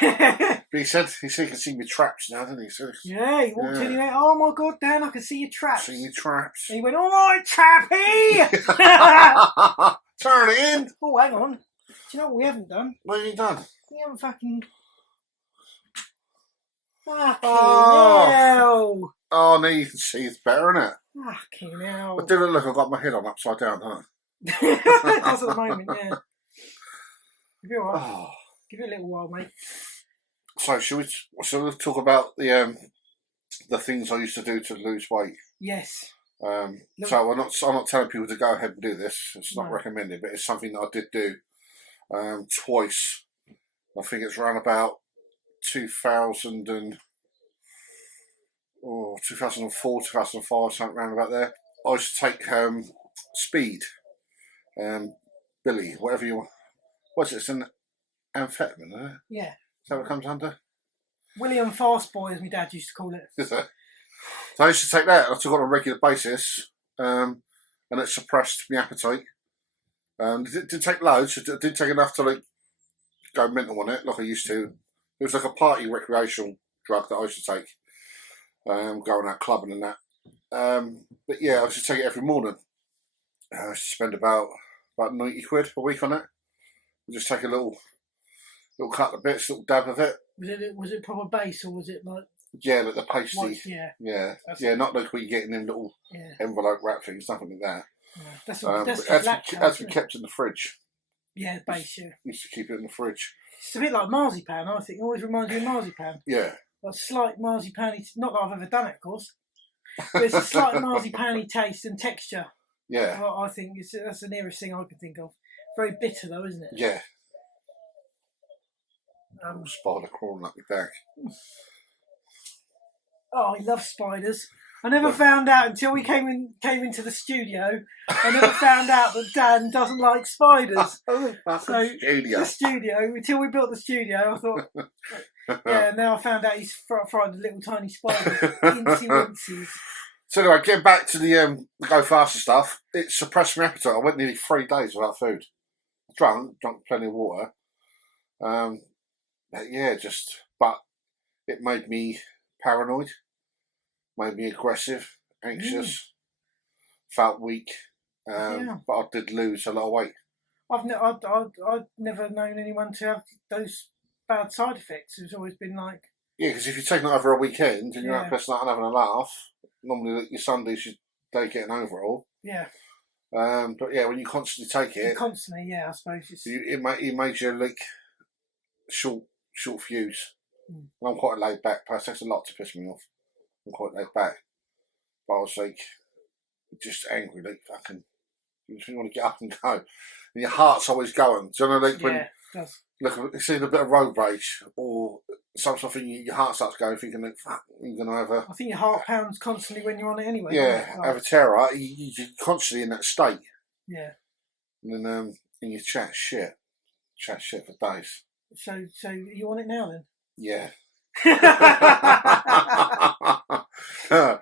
But he said he can see me traps now, didn't he? So, yeah, he walked in, he went, "Oh my God, Dan, I can see your traps." See me traps. And he went, "All right, Trappy." Turn it in. Oh, hang on. Do you know what we haven't done? What have you done? We haven't fucking hell. Oh, now you can see it's better, isn't it? Fucking hell. But do it look, I've got my head on upside down, don't I? It does at the moment, yeah. You'll be alright. Oh. Give it a little while, mate. So, shall we talk about the things I used to do to lose weight? Yes. So I'm not telling people to go ahead and do this. It's not recommended, but it's something that I did do twice. I think it's around about 2004, 2005, something around about there. I used to take speed, Billy, whatever you want. What's it? It's an amphetamine, isn't it? Yeah. Is that what it comes under? William Fastboy, as my dad used to call it. So I used to take that. I took it on a regular basis, and it suppressed my appetite. It didn't take loads. It didn't take enough to like go mental on it like I used to. It was like a party recreational drug that I used to take, going out clubbing and that. But yeah, I used to take it every morning. I used to spend about 90 quid a week on it. I just take a little cut of bits, little dab of it. Was it proper base or was it like? Yeah, like the pasty. Yeah. Yeah, not like what you get in them little envelope wrap things, nothing like that. Yeah. That's has to be kept in the fridge. Yeah, base, yeah. Used to keep it in the fridge. It's a bit like marzipan, I think. It always reminds me of marzipan. Yeah. Like slight marzipan-y, not that I've ever done it, of course. But it's a slight marzipan-y taste and texture. Yeah. I think that's the nearest thing I can think of. Very bitter though, isn't it? Yeah. Spider crawling up your back. Oh, I love spiders. I never found out until we came into the studio. I never found out that Dan doesn't like spiders. The studio, until we built the studio, I thought, yeah. Now I found out he's fried little tiny spiders, incy wincies. So anyway, getting back to the go faster stuff, it suppressed my appetite. I went nearly 3 days without food. Drunk plenty of water. But it made me paranoid, made me aggressive, anxious, felt weak. But I did lose a lot of weight. I've never known anyone to have those bad side effects. It's always been like... Yeah, because if you're taking it over a weekend and you're out pressing out and having a laugh, normally your Sunday's your day getting over it all. Yeah. But yeah, when you constantly take it... Constantly, I suppose. It makes you like short fuse. And I'm quite a laid back person. It takes a lot to piss me off. I'm quite laid back. But I was like, just angry, like fucking, you just want to get up and go. And your heart's always going. Do you know, like when, look, you see a bit of road rage or something, your heart starts going, thinking, like, fuck, you're going to have a... I think your heart pounds constantly when you're on it anyway. Yeah, have a terror. You're constantly in that state. Yeah. And then you chat shit for days. So you on it now then? Yeah. But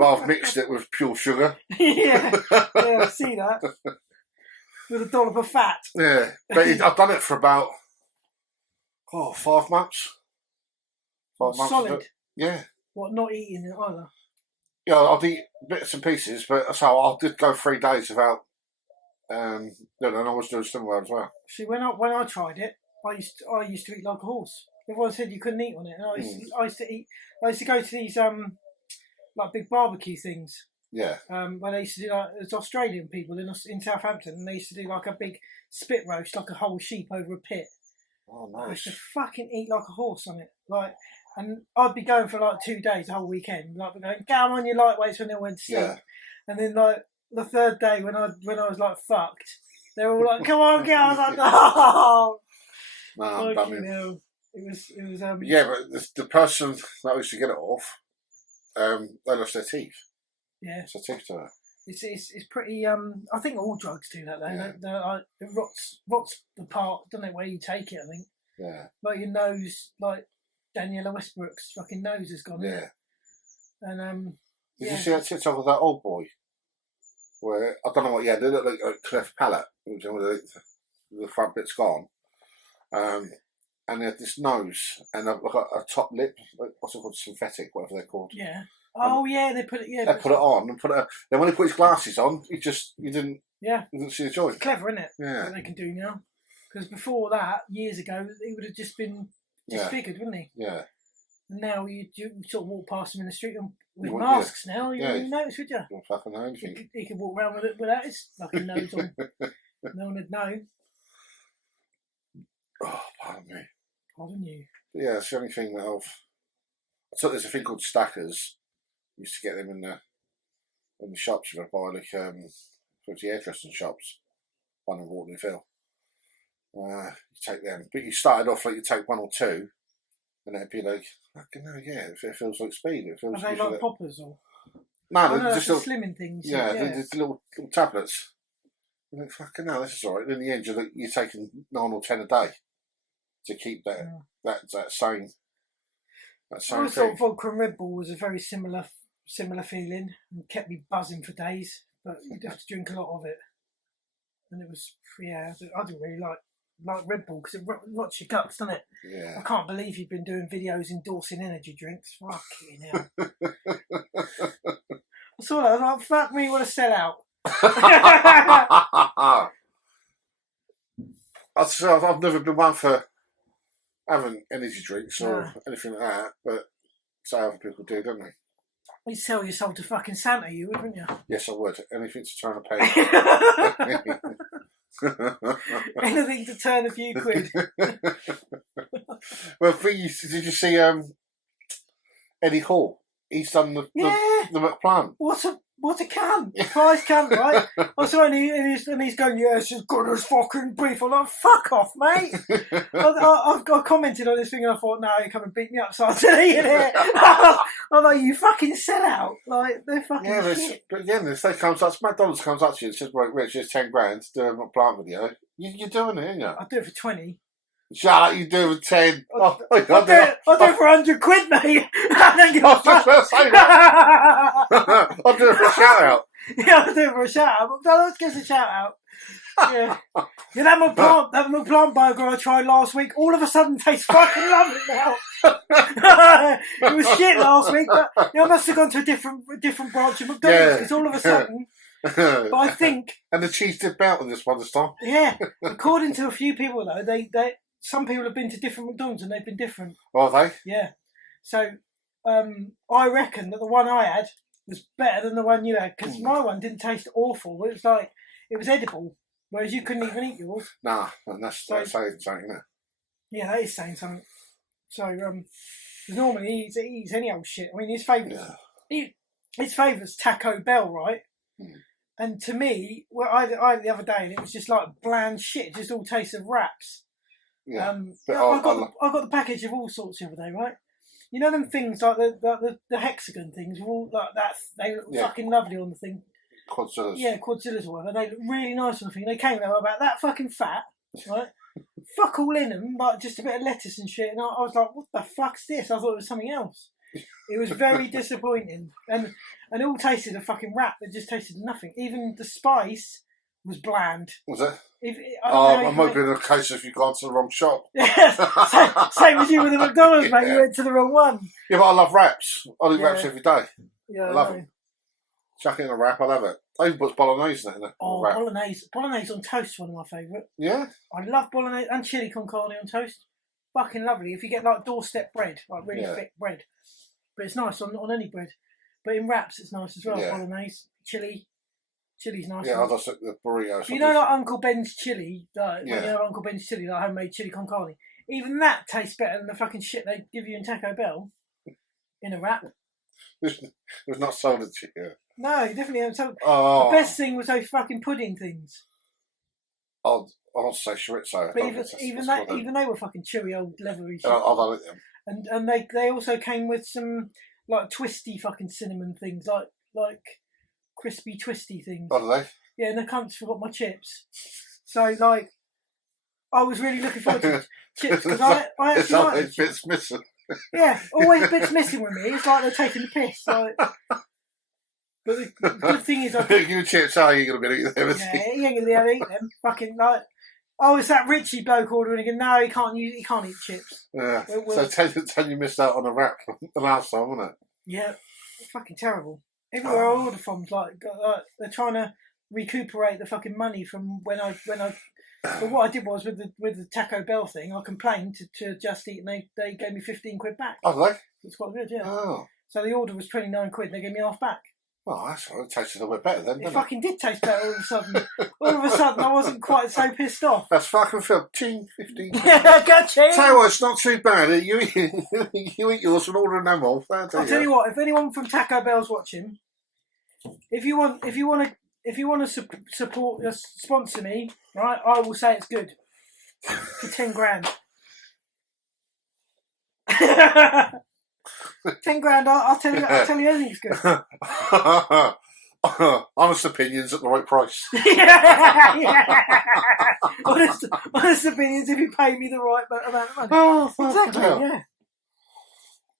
I've mixed it with pure sugar. yeah, I see that. With a dollop of fat. Yeah, but I've done it for about 5 months. 5 months. Solid. Yeah. What? Not eating it either. Yeah, I'll eat bits and pieces, but so I did go 3 days without. And I was doing similar as well. See, when I tried it, I used to eat like a horse. Everyone said you couldn't eat on it, and I used to eat. I used to go to these like big barbecue things. Yeah. Where they used to do like there's Australian people in Southampton, and they used to do like a big spit roast, like a whole sheep over a pit. Oh, nice. I used to fucking eat like a horse on it, like, and I'd be going for like 2 days, the whole weekend, like going, go on your lightweights when they went to sleep, and then like the 3rd day when I was like fucked, they were all like, come on, get on, like, no. No, I'm done. It was. Yeah, but the person that used to get it off, they lost their teeth. Yeah, it's a teeth to it. It's pretty. I think all drugs do that though. Yeah. It rots the part, doesn't it, where you take it? I think. Yeah. Like your nose, like Daniela Westbrook's fucking nose has gone. Yeah. And Did you see that TikTok of that old boy? Where I don't know what. Yeah, they look like a cleft palate. The front bit's gone. and they had this nose and a top lip. What's it called? Synthetic, whatever they're called. Yeah. Oh yeah, they put it. Yeah, they put it on and put it. Then when he put his glasses on, you didn't. Yeah. You didn't see the joint. It's clever, isn't it? Yeah. What they can do now. Because before that, years ago, he would have just been disfigured, wouldn't he? Yeah. And now you sort of walk past him in the street with masks now. You wouldn't notice, would you? You don't fucking know anything. He could walk around with it without his fucking nose on. No one would know. Oh, pardon me. Pardon you. But yeah, it's the only thing that I thought there's a thing called stackers. Used to get them in the shops if I buy like the hairdressing shops, one in Waterloo Hill. You take them, but you started off like you take one or two, and it'd be like, fucking hell, yeah, it feels like speed. It feels. Are they like poppers or? No, they're just the little slimming things. Yeah, the little tablets. You think, fucking hell, this is alright. In the end, you're taking 9 or 10 a day to keep that same. I always thought vodka and Red Bull was a very similar feeling and kept me buzzing for days, but you'd have to drink a lot of it. And it was, I didn't really like Red Bull because it rots your guts, doesn't it? Yeah. I can't believe you've been doing videos endorsing energy drinks. Fucking hell. I saw that, I was like, fuck me, what a sellout. I've never been one for having energy drinks or anything like that, but so other people do, don't they? You'd sell your soul to fucking Santa, you would, wouldn't you? Yes, I would. Anything to turn a peg. Anything to turn a few quid. Well, did you see Eddie Hall? He's done the McPlant. What a cunt! Prize cunt, right? I saw and he's going, yeah, it's as good as fucking beef. I'm like, fuck off, mate. I commented on this thing and I thought, no, you come and beat me upside down here. I'm like, you fucking sellout. Like, they're fucking shit. But again, if McDonald's comes up to you and says, right, Rich, here's 10 grand to do a McPlant video, you're doing it, aren't you? I'll do it for 20. Shut up, you do it for 10. I'll do it for 100 quid, mate. I don't give a fuck. I'll do it for a shout out. Yeah, I'll do it for a shout out. Let's give us a shout out. Yeah. That McPlant burger I tried last week all of a sudden tastes fucking lovely now. It was shit last week, but I must have gone to a different branch of McDonald's because all of a sudden. But I think. And the cheese did melt on this one this time. Yeah. According to a few people though, some people have been to different McDonald's and they've been different. Are they? Yeah. So I reckon that the one I had was better than the one you had because my one didn't taste awful. It was like it was edible, whereas you couldn't even eat yours. Nah, and that's saying something, isn't it? Yeah, that is saying something. So normally he eats any old shit. I mean, his favourite's Taco Bell, right? And to me, I had it the other day, and it was just like bland shit. It just all tastes of wraps. Yeah, I got the package of all sorts the other day, right? You know them things like the hexagon things, all like that. They look fucking lovely on the thing. Quadzillas. Yeah, Quadzillas or whatever. They look really nice on the thing. They came out about that fucking fat, right? Fuck all in them, like just a bit of lettuce and shit. And I was like, what the fuck's this? I thought it was something else. It was very disappointing, and it all tasted a fucking wrap. It just tasted nothing. Even the spice was bland. Was it? It might be in a case if you've gone to the wrong shop. Yes, same as you with the McDonald's, mate. You went to the wrong one. Yeah, but I love wraps. I eat wraps every day. Yeah, I love them. Chuck it in a wrap, I love it. I even put bolognese in it. Bolognese on toast is one of my favourite. Yeah? I love bolognese and chili con carne on toast. Fucking lovely. If you get like doorstep bread, like really thick bread. But it's nice on any bread. But in wraps, it's nice as well. Yeah. Bolognese, chili's nice. Yeah, I'll just look at the burrito. You know, like Uncle Ben's chili, Uncle Ben's chili, like homemade chili con carne. Even that tastes better than the fucking shit they give you in Taco Bell in a wrap. It was not sold at chicken. No, definitely haven't sold. The best thing was those fucking pudding things. I'll say chorizo. But even they were fucking chewy old leathery shit. I don't like them. And they also came with some like twisty fucking cinnamon things, like crispy twisty things. Oh, do they? Yeah, and the cunts forgot my chips. So like, I was really looking forward to chips because I actually like it's bits missing. Yeah, always bits missing with me. It's like they're taking the piss. Like, but the good thing is, you chips are you gonna be able to eat them? Yeah, you ain't gonna be able to eat them. Fucking like. Oh, it's that Richie bloke ordering again. No, he can't eat chips. Yeah. So tell you missed out on a wrap the last time, wasn't it? Yeah, it's fucking terrible. Everywhere I order from, they're trying to recuperate the fucking money from when I. But what I did was with the Taco Bell thing, I complained to Just Eat, and they gave me 15 quid back. Oh, they? It's quite good, yeah. Oh. So the order was 29 quid, and they gave me half back. Oh, that's right. It tasted a little bit better then, It didn't fucking did taste better all of a sudden. All of a sudden, I wasn't quite so pissed off. That's fucking Phil. Ching, 15. Yeah, gotcha. Tell you what, it's not too bad. You eat yours and order them all. I'll tell you what. If anyone from Taco Bell's watching, if you want to sponsor me, right, I will say it's good for 10 grand. 10 grand. I'll tell you anything's good. Honest opinions at the right price. yeah. Honest opinions if you pay me the right amount of money. Oh, exactly.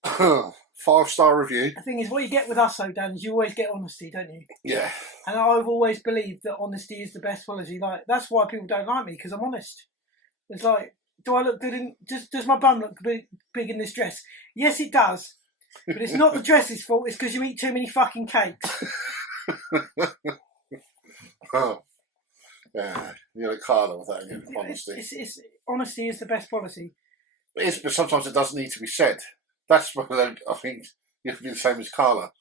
Yeah. 5-star review. The thing is, what you get with us, though, Dan, is you always get honesty, don't you? Yeah. And I've always believed that honesty is the best policy. Like, that's why people don't like me, because I'm honest. It's like, do I look good in? Does my bum look big in this dress? Yes, it does. But it's not the dress's fault. It's because you eat too many fucking cakes. Oh. Yeah. You're like Carla with that again. Honesty. It's honesty is the best policy. It is, but sometimes it doesn't need to be said. That's what I think you have to be the same as Carla.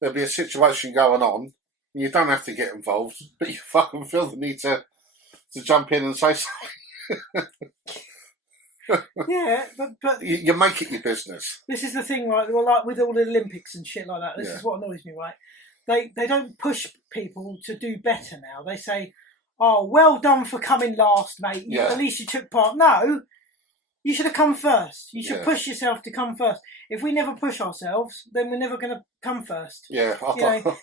There'll be a situation going on, and you don't have to get involved, but you fucking feel the need to jump in and say something. Yeah, but you make it your business. This is the thing, right? Well, like with all the Olympics and shit like that, this is what annoys me, right? They don't push people to do better now. They say, "Oh, well done for coming last, mate. At least you took part." No, you should have come first. You should push yourself to come first. If we never push ourselves, then we're never going to come first. Yeah.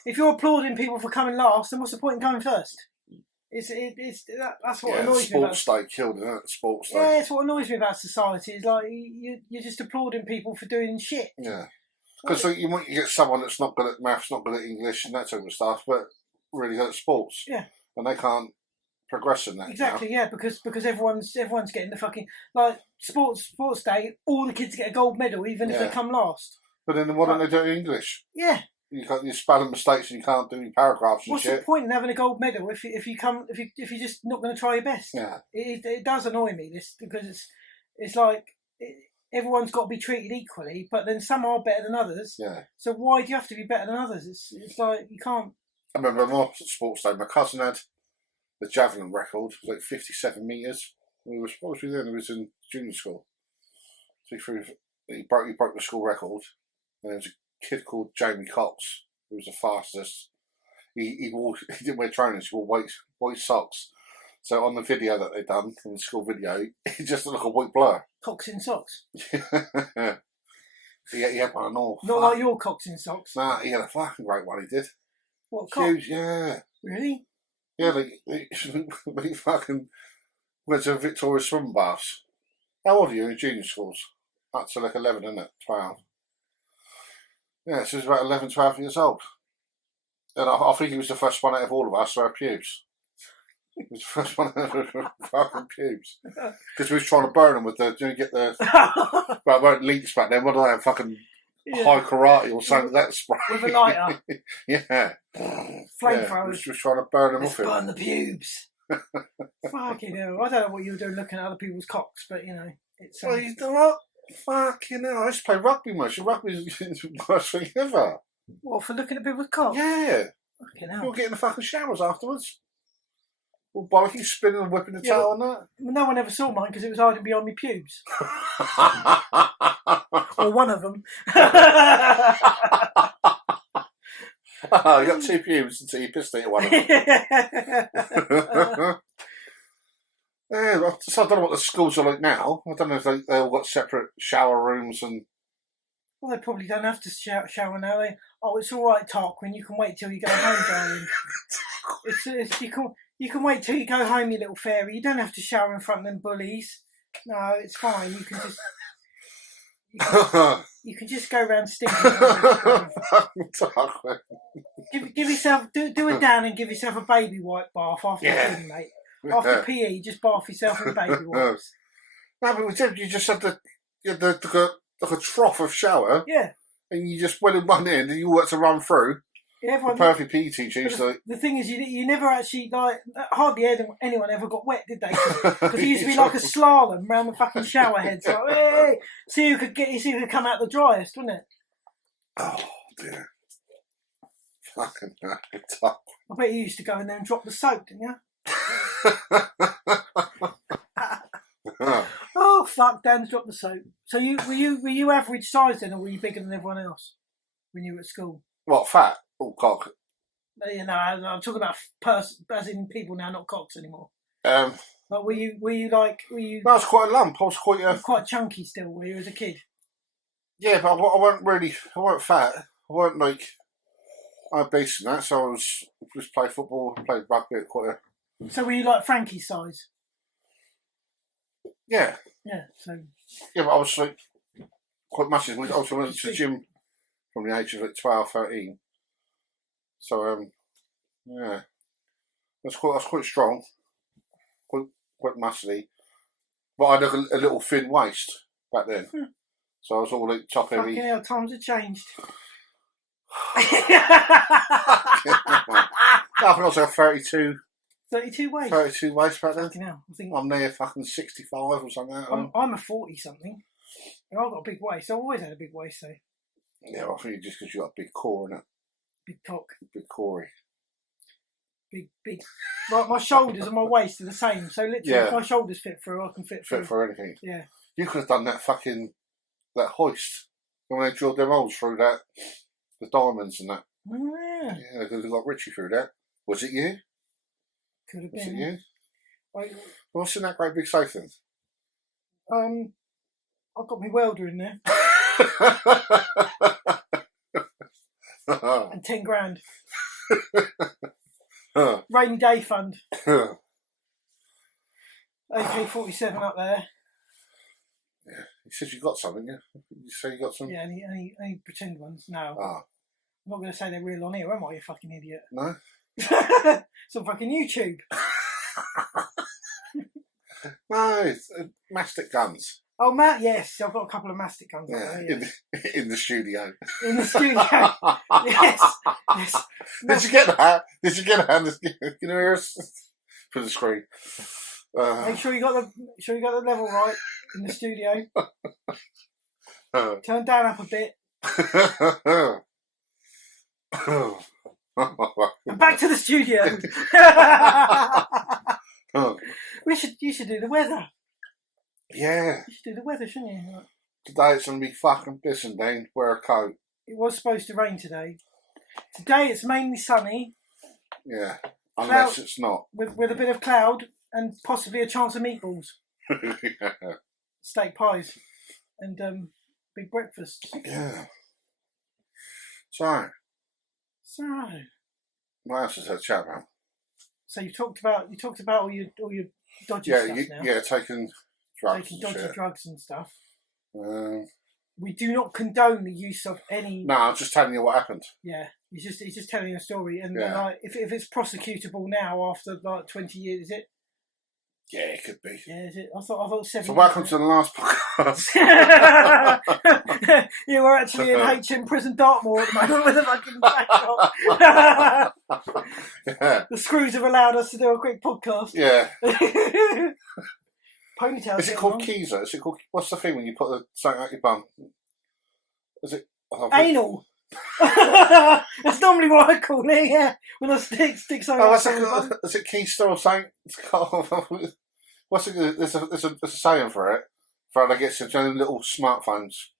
If you're applauding people for coming last, then what's the point in coming first? That's what annoys me about. Sports day killed it. Sports day. Yeah, it's what annoys me about society. Is like you're just applauding people for doing shit. Yeah, because you might get someone that's not good at maths, not good at English, and that type of stuff, but really good at sports. Yeah, and they can't progress in that. Exactly. Now. Yeah, because everyone's getting the fucking like sports day. All the kids get a gold medal, even if they come last. But then why don't they do it in English? Yeah. You're spelling mistakes and you can't do any paragraphs and What's shit. the point in having a gold medal if you're just not going to try your best? Yeah. It does annoy me because it's like everyone's got to be treated equally, but then some are better than others. Yeah. So why do you have to be better than others? It's like you can't. I remember my sports day. My cousin had the javelin record, it was like 57 metres. What was we then? He was in junior school. So he broke the school record, and there was a kid called Jamie Cox, who was the fastest. He didn't wear trainers, he wore white socks. So on the video that they done, on the school video, he just looked like a white blur. Cocks in socks. he had one and all. Not like your cocks in socks. Nah, he had a fucking great one, he did. What, cock? Huge, yeah. Really? Yeah, when he fucking went to Victoria swim baths. How old are you in junior schools? Up to like 11, isn't it? 12. Yeah, so he was about 11, 12 years old. And I think he was the first one out of all of us to have pubes. He was the first one out of fucking pubes. Because we was trying to burn them with get the... Well, weren't leaks back then. What do they have? Fucking high karate or something like that spray. With a lighter. Yeah. Flamethrowers. We was trying to burn them Let's off him. burn the pubes. Fucking hell. I don't know what you were doing looking at other people's cocks, but you know. It's, Well, you know what? Fucking hell. I used to play rugby much. Rugby is the worst thing ever. What, for looking at people's cocks? Yeah. Fucking hell. You'll get in the fucking showers afterwards. All bollocking, spinning and whipping the tail on that. No one ever saw mine because it was hiding behind my pubes. Or one of them. Oh, you got two pubes until you pissed at one of them. Yeah, so I don't know what the schools are like now. I don't know if they all got separate shower rooms and... Well, they probably don't have to shower now. It's all right, Tarquin. You can wait till you go home, darling. You can wait till you go home, you little fairy. You don't have to shower in front of them bullies. No, it's fine. You can just... You can just go around stinking. Give yourself... Do a down and give yourself a baby wipe bath after dinner, mate. After PE, just bath yourself in baby wipes. No, but we did. You just had like a trough of shower. Yeah. And you just went in one end and you all had to run through. Yeah, the perfect PE teacher used to... The thing is, you never actually, like, hardly anyone ever got wet, did they? Because it used to be like a slalom around the fucking shower heads. Like, hey! See who could come out the driest, wouldn't it? Oh, dear. Fucking hell. I bet you used to go in there and drop the soap, didn't you? Oh fuck! Dan's dropped the soap. So were you average size then, or were you bigger than everyone else when you were at school? What, fat? Oh, cock. You know, I'm talking about as in people now, not cocks anymore. But were you? I was quite a lump. I was quite chunky still. Were you as a kid? Yeah, but I weren't fat. I weren't like obese and that. So I was just played football, played rugby at quite a. So were you like Frankie's size? Yeah. Yeah. So. Yeah, but I was like quite massive. I also went to the gym from the age of like 12, 13. So yeah, I was quite strong, quite muscly, but I had a little thin waist back then. So I was all like top heavy. Fucking hell, times have changed. I think I was like 32. 32 waist. 32 waist back then. Fucking hell, I think I'm near fucking 65 or something. I'm a 40 something. And I've got a big waist. I've always had a big waist, though. Yeah, I think just because you got a big core in it. Big cock. Big corey. Big. Like my shoulders and my waist are the same. So literally, if my shoulders fit through, I can fit through. Fit for anything. Yeah. You could have done that hoist when they drilled them holes through the diamonds and that. Oh, yeah. Yeah, they could have got Richie through that. Was it you? Could have Was been. it you? What's in that great big safe then? I've got my welder in there. And 10 grand. Rainy day fund. AK-47 up there. Yeah. You said you got something, yeah? You say you got some? Yeah, any pretend ones. No. Ah. I'm not going to say they're real on here, am I, you fucking idiot? No? It's on fucking YouTube. No, it's mastic guns. Oh, Matt, yes. I've got a couple of mastic guns up there, yes. In the studio. In the studio. Yes. Yes. Did you get that? Did you get that? Can you hear us from the screen? Make sure you got the level right in the studio. Turn down up a bit. And back to the studio. You should do the weather. Yeah. You should do the weather, shouldn't you? Today it's going to be fucking pissing down. Wear a coat. It was supposed to rain today. Today it's mainly sunny. Yeah. Unless it's not. With a bit of cloud and possibly a chance of meatballs. Yeah. Steak pies. And big breakfast. Yeah. So. What else is there to chat about? So you talked about all your dodgy stuff now. Yeah, taking drugs. Taking dodgy drugs and stuff. We do not condone the use of any. No, I'm just telling you what happened. Yeah, he's just telling you a story, and Yeah. if it's prosecutable now after like 20 years, is it? Yeah, it could be. Yeah, is it? I thought 7 So welcome to the last podcast. You were actually in HM Prison Dartmoor at the moment with a fucking backdrop. Yeah. The screws have allowed us to do a quick podcast. Yeah. Ponytail. Is it called Keezer? Is it called? What's the thing when you put something out your bum? Is it anal? That's normally what I call it. Yeah, when I stick something. Oh, is it Keister or something? It's called. What's it? There's a saying for it. For they get some little smartphones.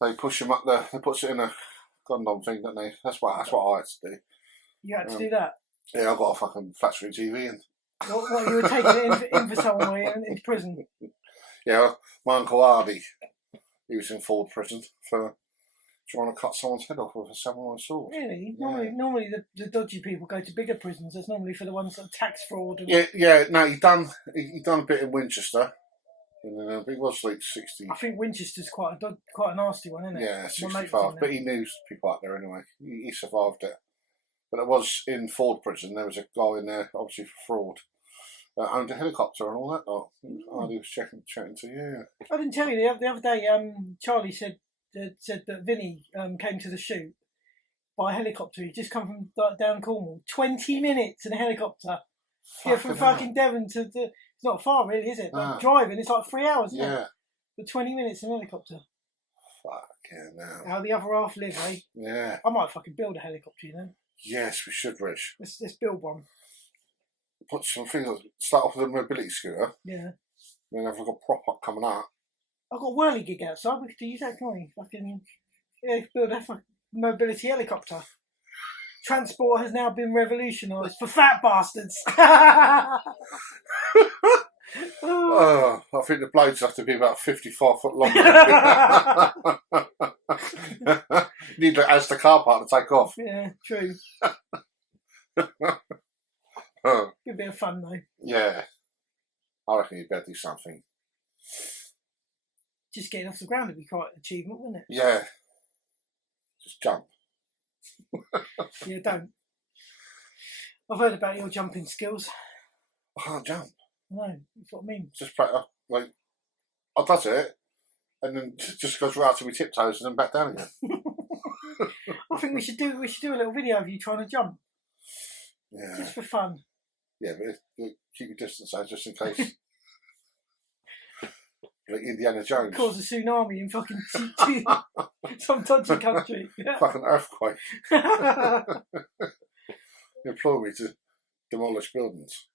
They push them up there. They put it in a condom thing, don't they? That's what I had to do. You had to do that. Yeah, I got a fucking flat screen TV and. What you were taking it in for someone into prison? Yeah, my uncle Hardy, he was in Ford prison for trying to cut someone's head off with a samurai sword. Really? Yeah. Normally the dodgy people go to bigger prisons. It's normally for the ones that are tax fraud. And Yeah. No, he done a bit in Winchester, and he was like 60. I think Winchester's quite a nasty one, isn't it? Yeah, 65. But he knew people out there anyway. He survived it. But it was in Ford prison. There was a guy in there, obviously for fraud. owned a helicopter and all that lot. I was chatting to I didn't tell you the other day. Charlie said that Vinny came to the shoot by helicopter. He just come from down Cornwall. 20 minutes in a helicopter. Yeah, from fucking Devon to it's not far really, is it? But driving, it's like 3 hours. Isn't it? But 20 minutes in a helicopter. Fucking hell. How the other half live, eh? Yeah. I might fucking build a helicopter, you know. Yes, we should, Rich. Let's build one. Put some things. Start off with a mobility scooter. Yeah. Then have like a prop up coming up. I've got a whirly gig outside. We could use that, can't we? Fucking build a mobility helicopter. Transport has now been revolutionised for fat bastards. I think the blades have to be about 55 foot long. Need the Asda car park to take off. Yeah, true. Be a bit of fun though. Yeah. I reckon you'd better do something. Just getting off the ground would be quite an achievement, wouldn't it? Yeah. Just jump. Yeah, don't. I've heard about your jumping skills. I can't jump. No, that's what I mean. Just like I does it, and then just goes right to my tiptoes and then back down again. I think we should do a little video of you trying to jump. Yeah. Just for fun. Yeah, but keep your distance out just in case. Like Indiana Jones. Cause a tsunami in fucking some dodgy country. Yeah. Fucking earthquake. You implore me to demolish buildings.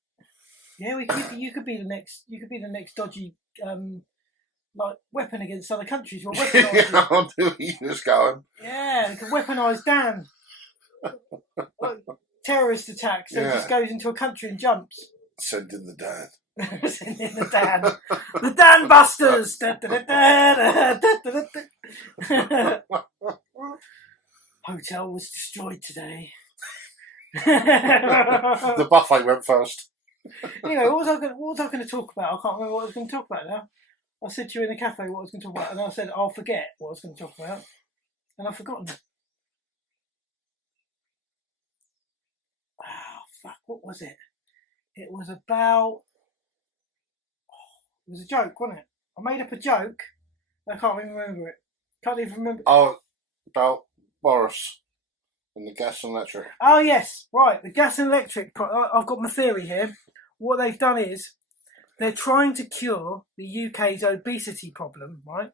Yeah, you could be the next dodgy like weapon against other countries. We'll weaponise Yeah, I'll do what you're just going. Yeah, you can weaponise Dan. Like, terrorist attack, so it just goes into a country and jumps. Send in the Dan. Send in the Dan. The Dan Busters! Hotel was destroyed today. The buffet went first. Anyway, what was I going to talk about? I can't remember what I was going to talk about now. I said to you in the cafe what I was going to talk about, and I said I'll forget what I was going to talk about, and I've forgotten. Oh fuck! What was it? It was about. It was a joke, wasn't it? I made up a joke. And I can't even remember it. Can't even remember. Oh, about Boris and the gas and electric. Oh yes, right. The gas and electric. I've got my theory here. What they've done is they're trying to cure the UK's obesity problem, right?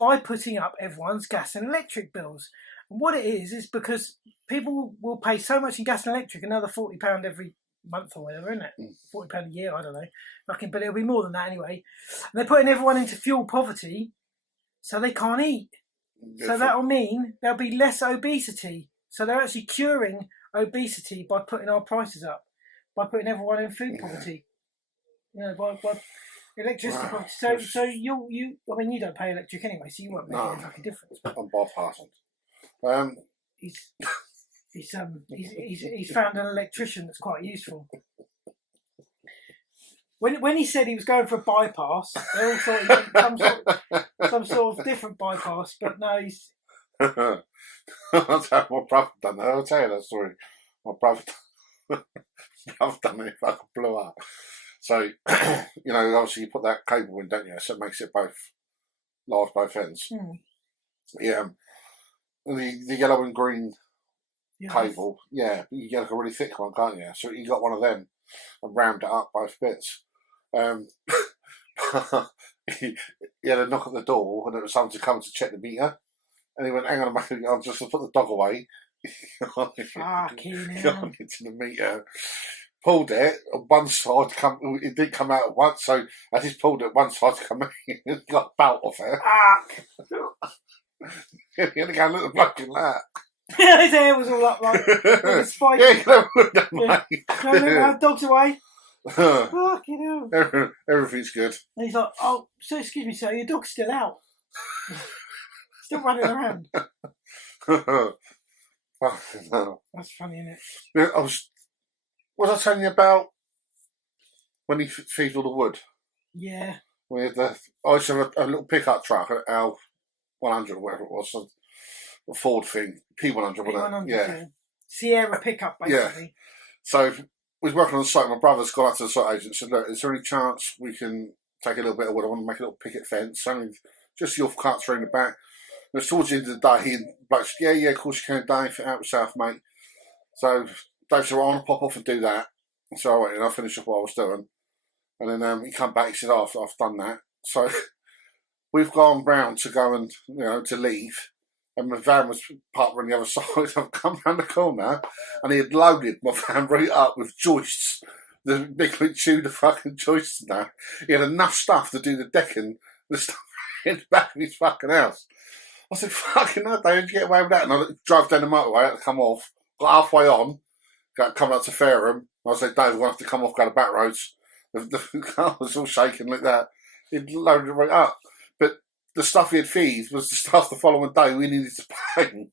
By putting up everyone's gas and electric bills. And what it is because people will pay so much in gas and electric, another £40 every month or whatever, isn't it? £40 a year, I don't know. But it'll be more than that anyway. And they're putting everyone into fuel poverty so they can't eat. So that'll mean there'll be less obesity. So they're actually curing obesity by putting our prices up, by putting everyone in food poverty. You know, by electricity poverty. So you I mean you don't pay electric anyway, so you won't make any fucking difference. I'm bypassing. He's found an electrician that's quite useful. When he said he was going for a bypass, they all thought he meant some sort of different bypass, but no, he's. I'll tell my brother done that. I'll tell you that story. My brother done it. Fucking blew up. So you know, obviously you put that cable in, don't you? So it makes it large both ends. Yeah, the yellow and green cable. Yeah, but you get like a really thick one, can't you? So you got one of them and rammed it up both bits. He had a knock at the door and it was someone to come to check the meter. And he went, hang on a minute, I'll just put the dog away. Fucking Gone into the meter. Pulled it on one side, it didn't come out at once, so I just pulled it at one side to come in and got a belt off it. He had to go and look at the bloke in that. His hair was all up like a spike. Yeah, look at that, mate. No, look, dog's away. Fucking hell. Everything's good. And he's like, oh, so excuse me, sir, your dog's still out. Still running around. No. That's funny, isn't it? Yeah, was I telling you about when he feeds all the wood? Yeah. I used to have a little pickup truck, an L100 or whatever it was, a Ford thing, P100, P100, yeah. Sierra pickup, basically. Yeah. So we was working on the site. My brother's gone up to the site agent and said, look, is there any chance we can take a little bit of wood? I want to make a little picket fence, only just the off cut through in the back. And it's towards the end of the day, he bloke said, yeah, of course you can, Dave, out south, mate. So Dave said, well, I'm going to pop off and do that. So I went in, I finished up what I was doing. And then he come back, he said, oh, I've done that. So we've gone round to go and, to leave. And my van was parked on the other side. I've come round the corner and he had loaded my van right up with joists. The big tudor fucking joists and that. He had enough stuff to do the decking, the stuff in the back of his fucking house. I said, fucking hell, Dave, did you get away with that? And I drove down the motorway, I had to come off, got halfway on, coming up to Fareham. I said, Dave, we're going to have to come off, go to back roads. The car was all shaking like that. He'd loaded it right up. But the stuff he'd feed was the stuff the following day we needed to pay.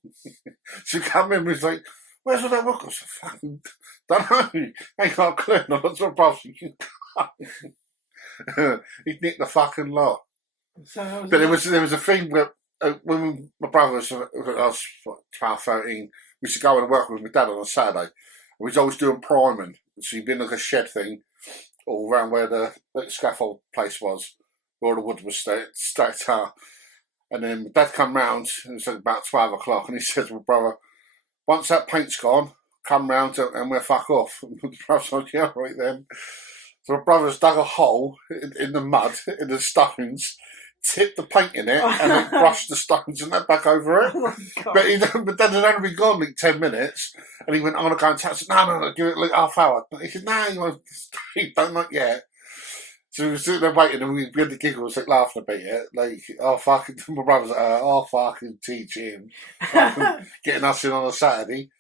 So he come in and was like, where's all that work? I said, fucking, don't know. Ain't got a clue. And I was so broken. He'd nicked the fucking lot. But there was a thing where, when my brother was 12, 13, we used to go and work with my dad on a Saturday. We was always doing priming. So he'd been like a shed thing all around where the scaffold place was, where all the wood was stacked up. And then my dad come round, it was like about 12 o'clock, and he said to my brother, once that paint's gone, come round and we'll fuck off. And my brother's like, yeah, right then. So my brother's dug a hole in the mud, in the stones, tipped the paint in it and then brushed the stones and that back over it. Oh but then it only been gone like 10 minutes and he went, I'm going to go and tap. I said, no, give it like half hour. He said, no, you want to don't not yet. So we were sitting there waiting and we had the giggles, like laughing about it. Like, oh, fucking, my brother's like, oh, fucking teach him. Fucking getting us in on a Saturday.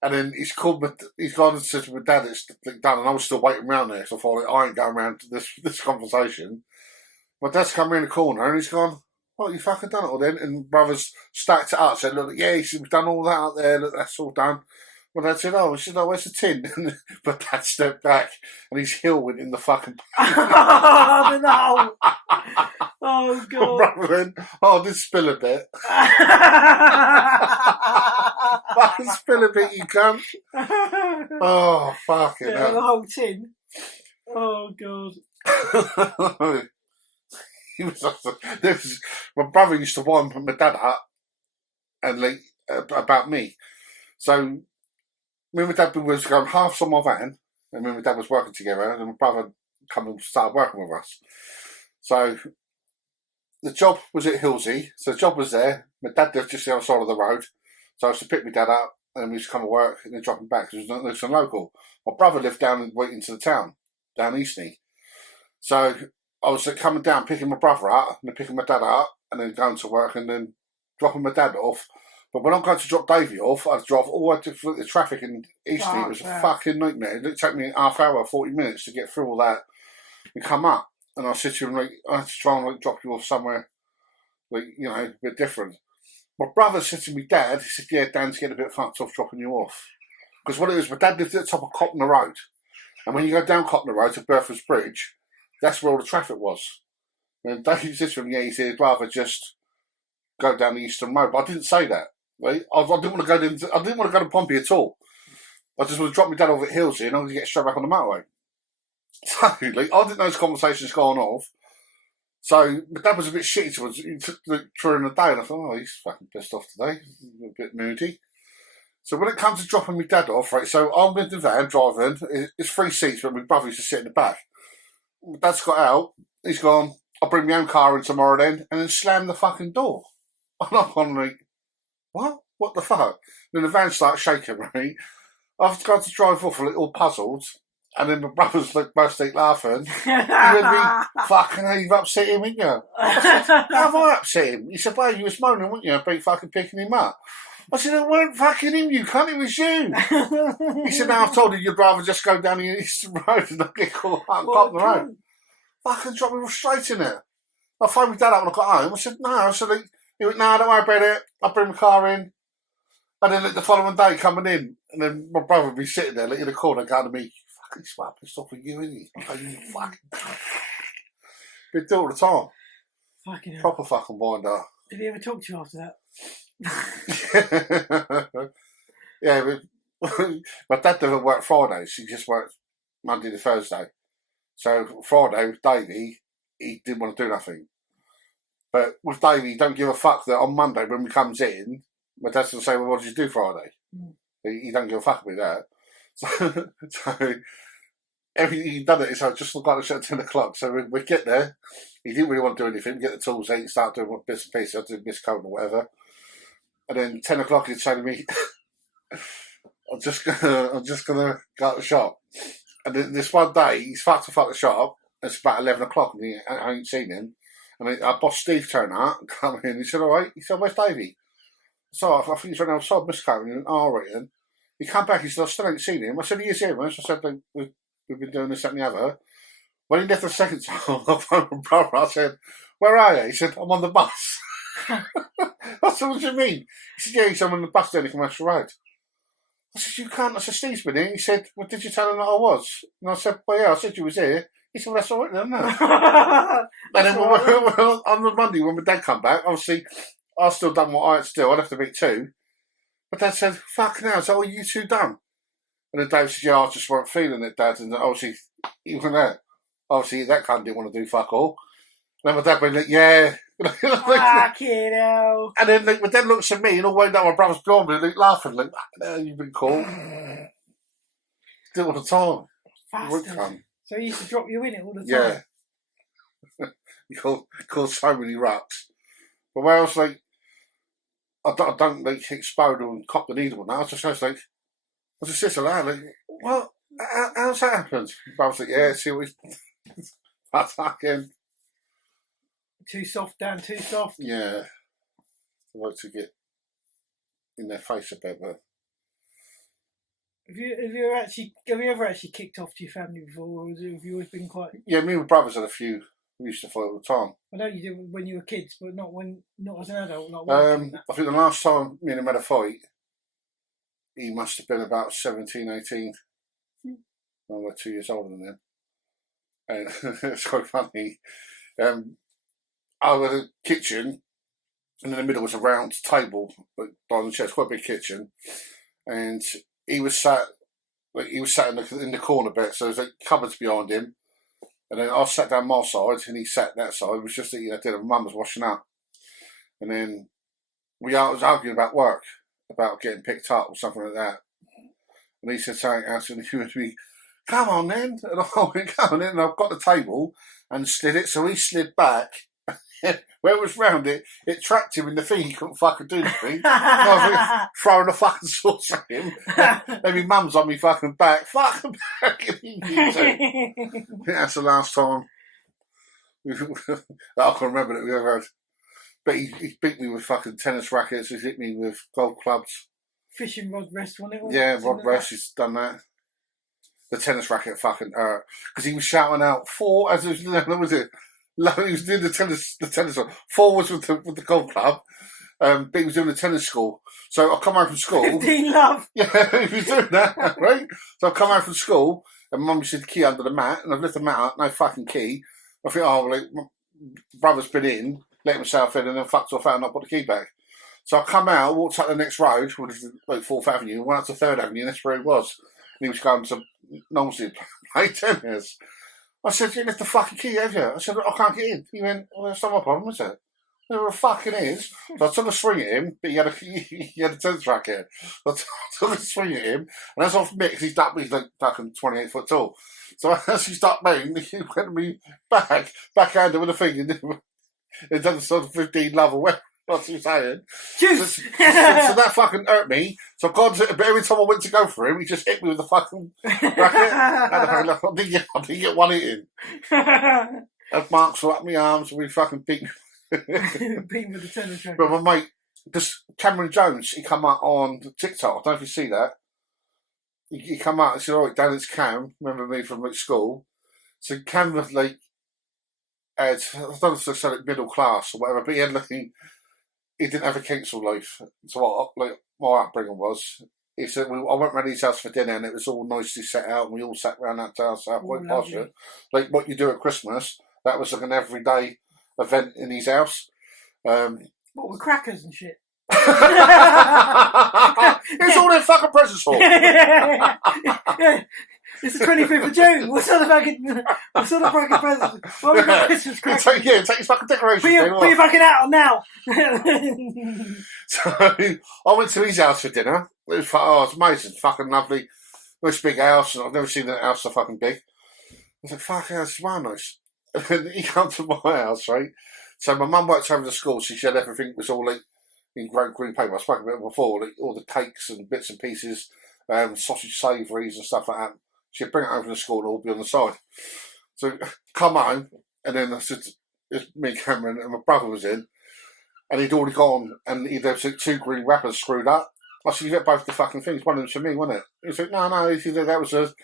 And then he's gone and said to my dad, it's like done. And I was still waiting around there. So I thought, I ain't going around to this conversation. My dad's come around the corner and he's gone, what, you fucking done it all then? And brother's stacked it up, said, look, yeah, he said, we've done all that out there, look, that's all done. My dad said, oh, where's the tin? And my dad stepped back and his heel went in the fucking Oh, no. Oh, God. My brother went, oh, did spill a bit. Fucking spill a bit, you cunt. Oh, fucking hell. The whole tin. Oh, God. My brother used to wind my dad up and like about me. So me and my dad was going halves on my van, and me and my dad was working together, and my brother come and started working with us. So the job was at Hillsey, so the job was there. My dad lived just the other side of the road, so I used to pick my dad up, and we used to come to work and then drop him back because it was some local. My brother lived down into the town, down Eastney. So I was coming down, picking my brother up, and then picking my dad up, and then going to work, and then dropping my dad off. But when I'm going to drop Davey off, I'd drive all the way to the traffic in Eastney. It was a fucking nightmare. It took me half hour, 40 minutes to get through all that and come up. And I said to him, like, I had to try and like, drop you off somewhere, like, a bit different. My brother said to me, Dad, he said, yeah, Dan's getting a bit fucked off dropping you off. Because what it was, my dad lived at the top of Copner Road. And when you go down Copner Road to Bertha's Bridge, that's where all the traffic was. And Dave said to him, yeah, he said, he'd rather just go down the Eastern Road. But I didn't say that. Right? I didn't want to go to, I didn't want to go to Pompey at all. I just want to drop my dad off at Hillsey and I want to get straight back on the motorway. So, like, I didn't know this conversation's going off. So, my dad was a bit shitty towards during the day, and I thought, oh, he's fucking pissed off today. A bit moody. So, when it comes to dropping my dad off, right, so I'm in the van driving, it's 3 seats, but my brother used to sit in the back. My dad's got out, he's gone, I'll bring my own car in tomorrow then, and then slam the fucking door. And I'm on like, what? What the fuck? Then the van starts shaking, right? I've got to drive off, like, all puzzled. And then my brother's like mostly laughing. He went me, fucking hell, you've upset him, ain't you? I said, how have I upset him? He said, well, you was moaning, weren't you, about fucking picking him up? I said, it weren't fucking him, you cunt, it was you. He said, no, I've told you you'd rather just go down the Eastern Road and not get caught up on the road. Fucking drop me straight in it. I phoned my dad up when I got home. I said, no. I said, he went, no, don't worry about it. I'll bring my car in. And then like, the following day coming in, and then my brother would be sitting there like, in the corner going to me, fucking smart pissed off with you, isn't he? Oh, you fucking Big deal all the time. Fucking hell. Proper fucking winder. Did he ever talk to you after that? Yeah, but my dad doesn't work Fridays. He just works Monday to Thursday. So Friday with Davey, he didn't want to do nothing. But with Davey, he don't give a fuck that on Monday when he comes in, my dad's going to say, well, what did you do Friday? He don't give a fuck about that. So everything he'd done it, so I just looked like at 10 o'clock. So we get there. He didn't really want to do anything. We get the tools out, start doing bits and pieces. I did Miss Coat or whatever. And then 10 o'clock he'd say to me, I'm just gonna go to the shop. And then this one day he's fucked to fuck the shop. It's about 11 o'clock and I ain't seen him. And our boss Steve turned out and come in. He said, all right. He said, where's Davey? So I think he's run outside, Miss Coat, and written. He come back, he said, I still ain't seen him. I said, he is here, man. So I said, we've been doing this, that and the other. When he left the second time, I phoned my brother. I said, where are you? He said, I'm on the bus. I said, what do you mean? He said, yeah, he's on the bus down the commercial road. I said, you can't. I said, Steve's been here. He said, well, did you tell him that I was? And I said, well, yeah, I said you was here. He said, well, that's all right then, no. And then on the Monday when my dad come back, obviously, I still done what I had to do. I'd have to meet two. But Dad said, fuck now, so are you two done? And then Dave said, yeah, I just weren't feeling it, Dad. And obviously, even that, obviously, that cunt didn't want to do fuck all. And then my dad went, like, yeah. Fucking hell. And then my dad looks at me and all the way down my brother's behind me, like, laughing, like, you've been caught. Do it all the time. Bastard. So he used to drop you in it all the time? Yeah. You called so many rucks. But where I was like, I don't like explode and cop the needle and that. I was just sit around like, what? How's that happened? I was like, yeah, see what he's attacking. Too soft, Dan, too soft. Yeah. I like to get in their face a bit, but Have you ever actually kicked off to your family before, or have you always been quite? Yeah, me and my brothers had a few. We used to fight all the time. I know you did when you were kids, but not as an adult. I think the last time me and him had a fight, he must have been about 17, 18. I was 2 years older than him. And it's quite funny. I was in the kitchen, and in the middle was a round table, but on the chair, it's quite a big kitchen, and he was sat in the corner bit, so there's like cupboards behind him. And then I sat down my side and he sat that side. It was just that, dinner. Mum was washing up. And then we was arguing about work, about getting picked up or something like that. And he said something else and he went to me, come on then. And I went, come on then. And I've got the table and slid it. So he slid back. Where it was round it trapped him in the thing. He couldn't fucking do anything. I was like, throwing a fucking sauce at him. Then my mum's on me fucking back. Fucking back. I think that's the last time I can remember that we ever had. But he beat me with fucking tennis rackets. He hit me with golf clubs. Fishing rod rest, wasn't it? Yeah, rod rest. He's done that. The tennis racket fucking hurt because he was shouting out four as was it. He was doing the tennis one. Four was with the golf club. But he was doing the tennis school. So I come home from school. 15 love. Yeah, he was doing that, right? So I come home from school and Mum said the key under the mat and I've left the mat up, no fucking key. I think, my brother's been in, let himself in and then fucked off out and not put the key back. So I come out, walked up the next road, which is like 4th Avenue, went up to 3rd Avenue and that's where he was. And he was going to Knowsley play tennis. I said, you left the fucking key, have you? I said, I can't get in. He went, well, that's not my problem, is it? There were fucking is. So I took a swing at him, but he had a tennis racket. So I took a swing at him, and as off me, because he's like fucking 28 foot tall. So as he started moving, he went to me backhanded with a thing, and it done sort of 15 love away. What's he saying? Juice! So that fucking hurt me. So but every time I went to go for him, he just hit me with the fucking racket. And I didn't get one hit in. And marks were up my arms, and we fucking beat me. Beat with the tennis racket. But my mate, this Cameron Jones, he come out on TikTok. I don't know if you see that. He come out and said, all right, Dan, it's Cam. Remember me from school? So Cam was like, I don't know if they said it middle class or whatever, but he didn't have a council life. So what my upbringing was, he said, I went round his house for dinner and it was all nicely set out and we all sat round that house quite posh. Like what you do at Christmas, that was like an everyday event in his house. What, with crackers and shit? It's all their fucking presents for. It's the 25th of June. What sort of fucking present? What have we got Christmas crackers? Take his fucking decorations. Put your fucking hat on now. So I went to his house for dinner. It was amazing, fucking lovely. Nice big house, and I've never seen that house so fucking big. I was like, fuck, that's well nice. And then he come to my house, right? So my mum worked over the school, so she had everything was all like in green paper. I spoke about it before, like all the cakes and bits and pieces, sausage savouries and stuff like that. She'd bring it over to school and all be on the side. So come home, and then I said, it's me, Cameron, and my brother was in, and he'd already gone, and there was like 2 green wrappers screwed up. I said, you get both the fucking things. One of them's for me, wasn't it? He said, no. He said, that was a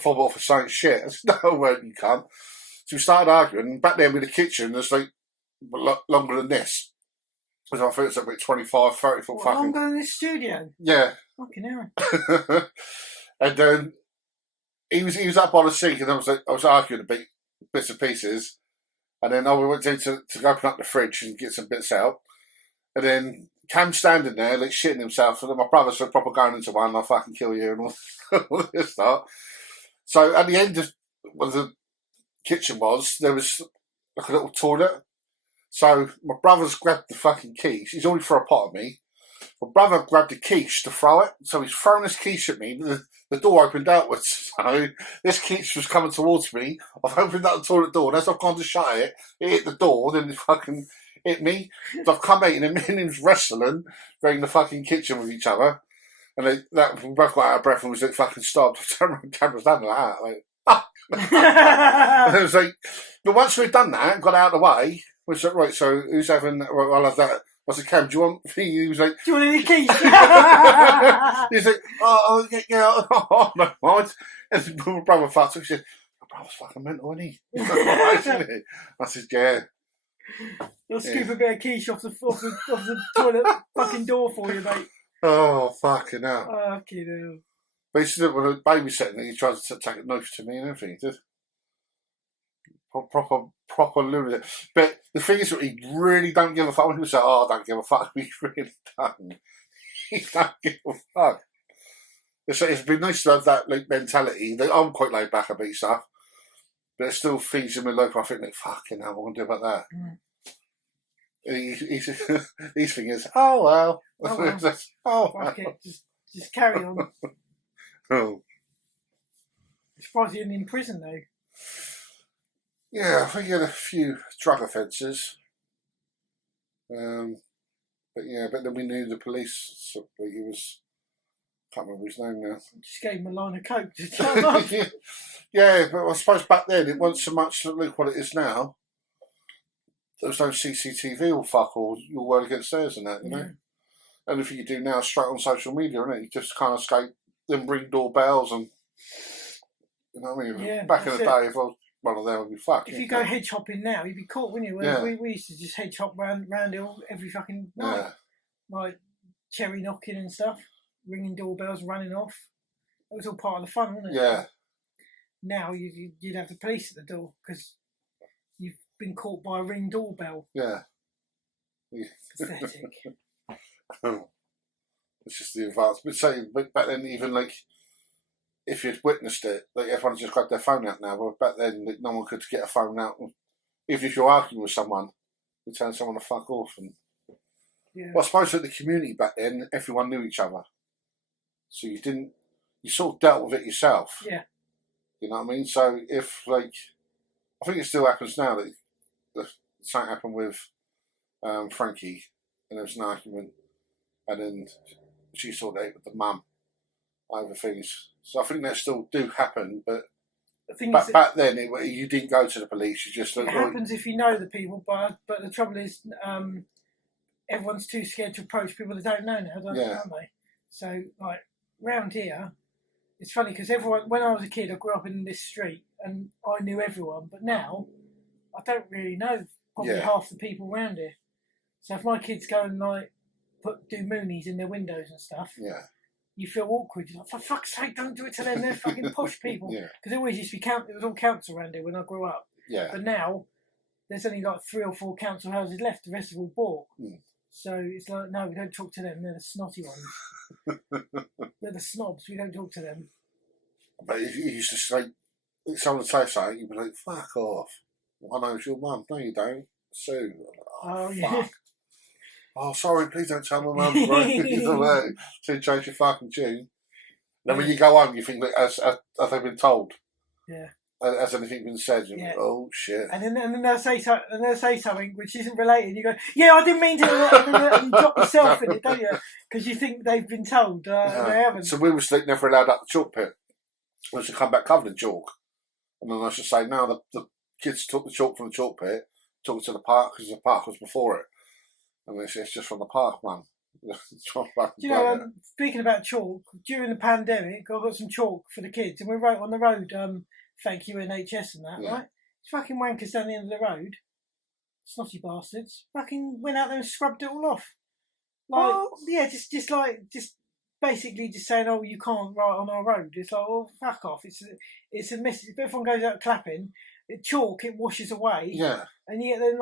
football for saying shit. I said, no, well, you can't. So we started arguing. And back then with the kitchen, there's like longer than this. Because I think it's about 25, 30 foot fucking. Longer than this studio? Yeah. Fucking hell. And then he was up on the sink, and I was arguing a bit, bits and pieces. And then we went in to open up the fridge and get some bits out. And then Cam's standing there, like shitting himself, and then my brother's proper going into one, I'll fucking kill you, and all this stuff. So at the end of where the kitchen was, there was like a little toilet. So my brother's grabbed the fucking quiche. He's already thrown a pot at me. My brother grabbed the quiche to throw it, so he's throwing this quiche at me. The door opened outwards, so this quiche was coming towards me. I've opened up the toilet door, and as I've gone to shut it, it hit the door, then it fucking hit me. So I've come out, and me and him's wrestling right in the fucking kitchen with each other. And we both got out of breath and was like, fucking stopped. I turned around, Cameron's done like that. Like, ah! And it was like, but once we'd done that, got out of the way, we said, right, so who's having, well, I'll have that. I said, Cam, do you want, he was like, do you want any keys? He's like, oh yeah, oh, no mind. And my brother Fatt, he said, my brother's fucking mental, isn't he? I said, yeah. You'll scoop a bit of quiche off the toilet fucking door for you, mate. Oh, fucking hell. Fucking hell. But he said, when I was babysitting, he tried to take a knife to me and everything, he did. Proper lunatic. But the thing is, he really don't give a fuck. When people say, oh, I don't give a fuck, he really don't. He don't give a fuck. It's been nice to have that like mentality. I'm quite laid back about stuff, but it still feeds him in life. I think, like, fucking hell, what am I going to do about that? His thing is, oh well. Oh, fuck it. Just carry on. Oh. I'm surprised you're in prison, though. Yeah, I think he had a few drug offences. But then we knew the police. So, like, he was, I can't remember his name now. Just gave him a line of coke to turn up. Yeah, but I suppose back then it wasn't so much like what it is now. There was no CCTV or fuck all. You're well against theirs and that, you know. Yeah. And if you do now, straight on social media, innit? You just kind of escape, then ring doorbells and, you know what I mean? Yeah, back in the day, if I was one of them, I'd be fucked. If you go hedge hopping now, you'd be caught, wouldn't you? Yeah. We used to just hedge hop round it every fucking night. Yeah. Like cherry knocking and stuff, ringing doorbells, running off. It was all part of the fun, wasn't it? Yeah. Now you'd have the police at the door because you've been caught by a ring doorbell. Yeah. Pathetic. It's just the advance. But back then, even like, if you'd witnessed it, like everyone just grabbed their phone out now. But back then, like, no one could get a phone out. Even if you're arguing with someone, you tell someone to fuck off. And yeah. well, I suppose that the community back then, everyone knew each other, so you sort of dealt with it yourself. Yeah. You know what I mean? So if, like, I think it still happens now that something happened with Frankie, and there was an argument, and then she sorted it with the mum over things. So I think that still do happen, but the thing is back then you didn't go to the police. You just it happens if you know the people, but the trouble is everyone's too scared to approach people they don't know now, aren't they? So like round here, it's funny because everyone. When I was a kid, I grew up in this street and I knew everyone, but now I don't really know probably half the people around here. So if my kids go and like do moonies in their windows and stuff, you feel awkward. You're like, for fuck's sake, don't do it to them. They're fucking posh people. Because it always used to be it was all council around here when I grew up. Yeah. But now there's only like 3 or 4 council houses left. The rest are all bought. So it's like, no, we don't talk to them. They're the snotty ones. They're the snobs. We don't talk to them. But he used to say, someone would say something, you'd be like, fuck off. I know it's your mum. No, you don't. Sue. Oh, fuck. Yeah. Oh, sorry, please don't tell my mum. Right? So change your fucking tune. Then when you go home, you think, like, has they been told? Yeah. Has anything been said? You're like, oh, shit. And then they'll say something which isn't related. You go, yeah, I didn't mean to. And you drop yourself in it, don't you? Because you think they've been told. They haven't. So we were never allowed up the chalk pit. We used to come back covered in chalk. And then I should say, now the kids took the chalk from the chalk pit, took it to the park, because the park was before it. And it's just from the park, man. Do you know, speaking about chalk, during the pandemic, I got some chalk for the kids, and we wrote on the road, thank you NHS and that, right? It's fucking wankers down the end of the road, snotty bastards, fucking went out there and scrubbed it all off. Like, yeah, just basically just saying, oh, you can't write on our road. It's like, well, fuck off. It's a message. If everyone goes out clapping, chalk, it washes away. Yeah. And yet then,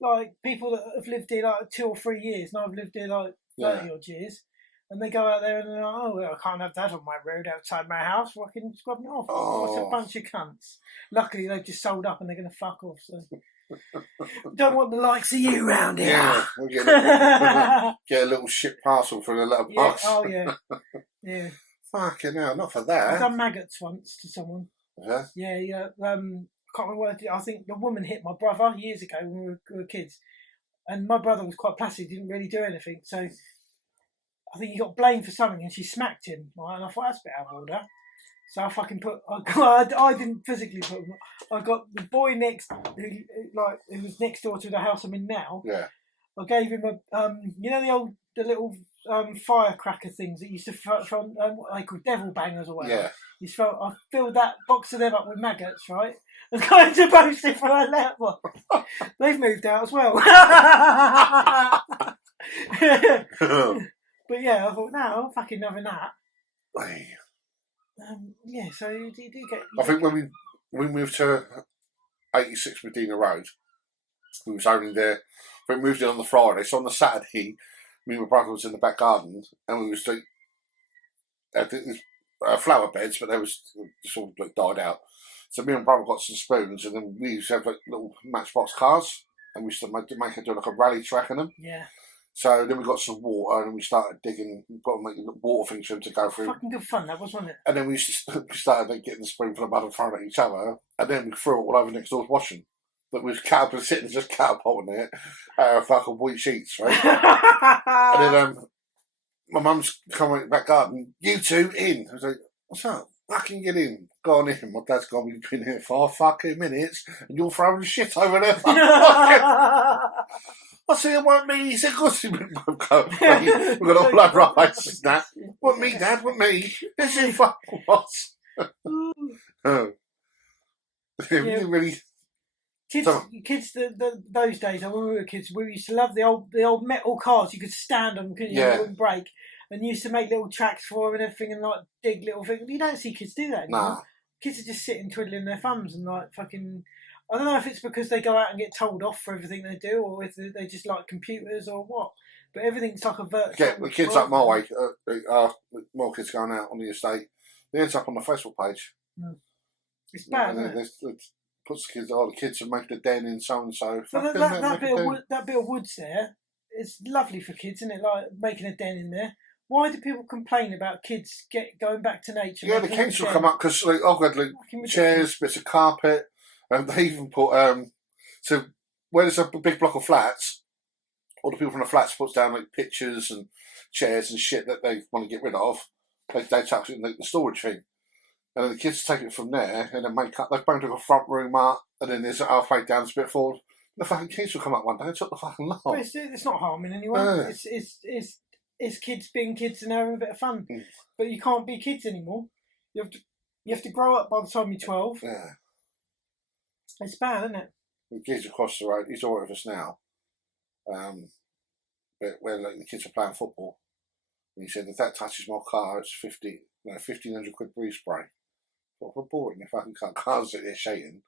like people that have lived here like 2 or 3 years, and I've lived here like 30 odd years, and they go out there and they're like, oh, well, I can't have that on my road outside my house, fucking scrubbing it off. What's a bunch of cunts. Luckily, they've just sold up and they're going to fuck off, so... Don't want the likes of you round here. Yeah, we'll get a little shit parcel for a little box. Oh, yeah. Yeah. Fucking hell, not for that. I've done maggots once to someone. Yeah? Yeah. I can't remember what I did. I think the woman hit my brother years ago when we were kids. And my brother was quite placid, didn't really do anything. So I think he got blamed for something and she smacked him. Right? And I thought, that's a bit out of order. So I fucking I didn't physically put him. I got the boy next, who was next door to the house I'm in now. Yeah. I gave him the little firecracker things that used to from what they call devil bangers or whatever. Yeah. I filled that box of them up with maggots, right? I was going to post it for a letter. They've moved out as well. But yeah, I thought, no, I'm fucking having that. Yeah, so you do get... I think when we moved to 86 Medina Road, we was only there... We moved in on the Friday, so on the Saturday, me and my brother was in the back garden, and we was doing flower beds, but they was just all like died out. So me and my brother got some spoons, and then we used to have like little matchbox cars, and we used to make it do like a rally track in them. Yeah. So then we got some water, and we started digging. We've got to make water things for them to go through. Fucking good fun, that was, wasn't it? And then we started like, getting the spoon from the mud and throwing at each other, and then we threw it all over next door's washing. But we was sitting just catapulting it out of fucking white sheets, right? And then my mum's coming in the back garden. You two in. I was like, what's up? Fucking get in. Go on in. My dad's gone. We've been here 5 fucking minutes, and you're throwing shit over there. I said, it weren't me. He said, of course you won't go. We've got all our rights and that. What me, Dad? What me? This is fucking what? Really. Kids, those days, when we were kids, we used to love the old metal cars. You could stand them, couldn't you? They wouldn't break. And you used to make little tracks for them and everything, and like dig little things. You don't see kids do that anymore. Nah. Kids are just sitting twiddling their thumbs and like fucking. I don't know if it's because they go out and get told off for everything they do, or if they just like computers or what. But everything's like a virtual. Yeah, the kids up my way, more kids going out on the estate. They end up on the Facebook page. It's bad, isn't it? It puts the kids have made a den in so and so. But that bit of woods there, it's lovely for kids, isn't it? Like making a den in there. Why do people complain about kids going back to nature? Yeah, the kids will come up because like, I've got like chairs, bits of carpet, and they even put so where there's a big block of flats, all the people from the flats puts down like pictures and chairs and shit that they want to get rid of. They chuck it in the storage thing, and then the kids take it from there and then make up. They've banged a front room up, and then there's halfway down a bit forward. The fucking kids will come up one day and took the fucking lot. But it's not harming anyone. It's kids being kids and having a bit of fun. But you can't be kids anymore. You have to grow up by the time you're 12. Yeah. It's bad, isn't it? The kids across the road, he's all right with us now. But where like the kids are playing football, and he said if that touches my car, it's 1,500 quid breeze spray. What for boring if I can cars sit there shaking.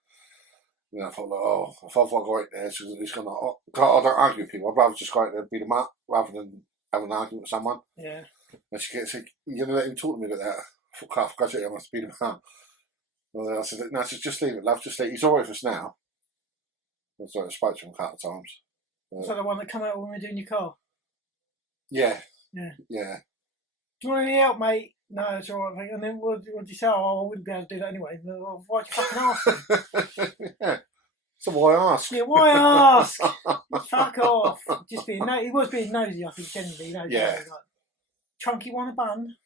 And I thought, like, if I go out there, it's gonna. I don't argue with people. I'd rather just go out there and beat them up rather than have an argument with someone. Yeah. And she gets like, you're gonna let him talk to me like that? I forgot it, I must have been him. I said, no, just leave it, love, just leave it. He's all right with us now. So I spoke to him a couple of times. Is that the one that come out when we were doing your car? Yeah. Yeah. Yeah. Do you want any help, mate? No, it's all right. And then what did you say? Oh, I wouldn't be able to do that anyway. Well, why'd you fucking ask him? Yeah. So why ask? Yeah, why ask? Fuck off. Just being he was being nosy, I think, genuinely nosy. Yeah. Like, Chunky want a bun?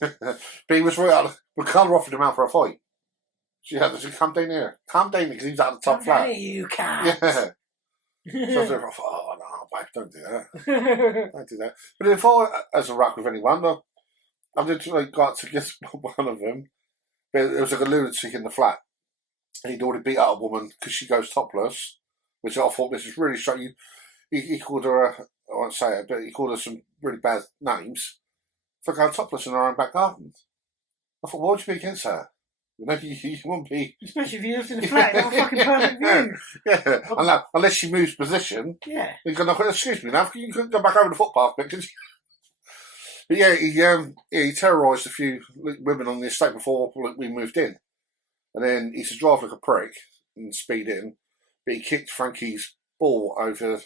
But he was right. We can't offer him out for a fight. She had to come down here. Come down here because he's at the top flat. Hey, you cat. Yeah. So I was like, oh no, babe, don't do that. Don't do that. But if I, as a rack with anyone, I did like got to get one of them. But it was like a lunatic in the flat. He'd already beat up a woman because she goes topless, which I thought this is really strange. He called her, I won't say it, but he called her some really bad names for going topless in her own back garden. I thought, why would you be against her? You know, you wouldn't be. Especially if you lived in a flat, you have a fucking perfect view. Yeah, unless she moves position. Yeah. You're going to, excuse me now, you couldn't go back over the footpath bit, could you? But yeah, he terrorised a few women on the estate before we moved in. And then he used to drive like a prick and speed in, but he kicked Frankie's ball over,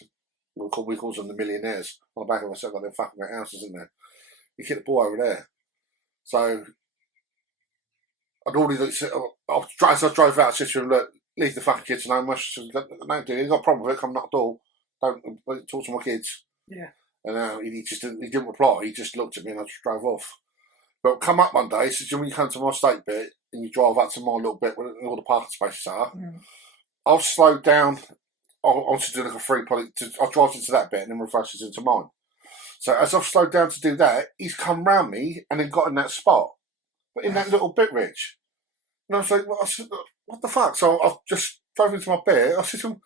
we call them the millionaires, on the back of us. I've got their fucking houses in there. He kicked the ball over there. So I'd already, as I drove out, I said to him, look, leave the fucking kids alone. Much. No, dude, he's got a problem with it, come knock the door. Don't talk to my kids. Yeah. And he just didn't reply. He just looked at me and I just drove off. But come up one day, he said, when you come to my estate bit and you drive up to my little bit where all the parking spaces are, I'll slow down. I'll just do like a free poly. I'll drive into that bit and then reverses into mine. So as I've slowed down to do that, he's come round me and then got in that spot. But in that little bit, Rich. And I was like, what the fuck? So I've just drove into my bit. I said to him,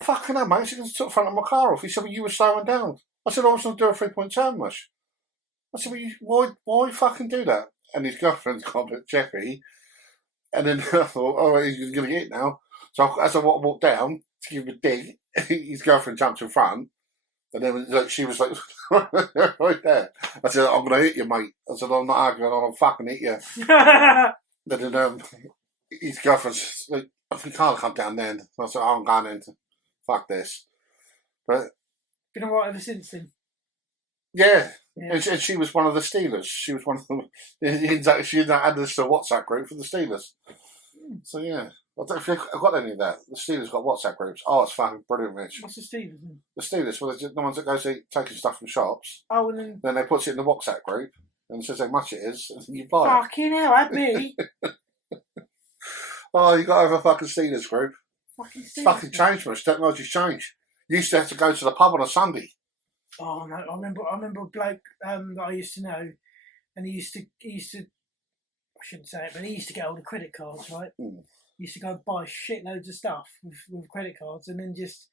fucking hell, mate. He took the front of my car off. He said, well, you were slowing down. I said, I was going to do a 3-point turn, mush. I said, well, why fucking do that? And his girlfriend's got a bit Jeffy. And then I thought, oh, he's going to get it now. So as I walked down to give him a dig, his girlfriend jumped in front. And then she was like, right there. I said, I'm going to hit you, mate. I said, I'm not arguing, I'll fucking hit you. Then his girlfriend's like, if you can't come down then. I said, I'm going in. Fuck this. But been alright ever since then? Yeah. And she was one of the Steelers. She was one of them. She added us to a WhatsApp group for the Steelers. So yeah. I don't think I've got any of that. The Steelers got WhatsApp groups. Oh, it's fucking brilliant, Rich. What's the Steelers then? The Steelers, well, they're the ones that goes taking stuff from shops. Oh, and then they put it in the WhatsApp group and says how much it is, and you buy it. Fucking hell, at me. Oh, you got to have a fucking Steelers group. Fucking Steelers. It's fucking changed much. Technology's changed. You used to have to go to the pub on a Sunday. Oh no, I remember a bloke that I used to know, and he used to I shouldn't say it, but he used to get all the credit cards, right? He used to go and buy shitloads of stuff with credit cards, and then just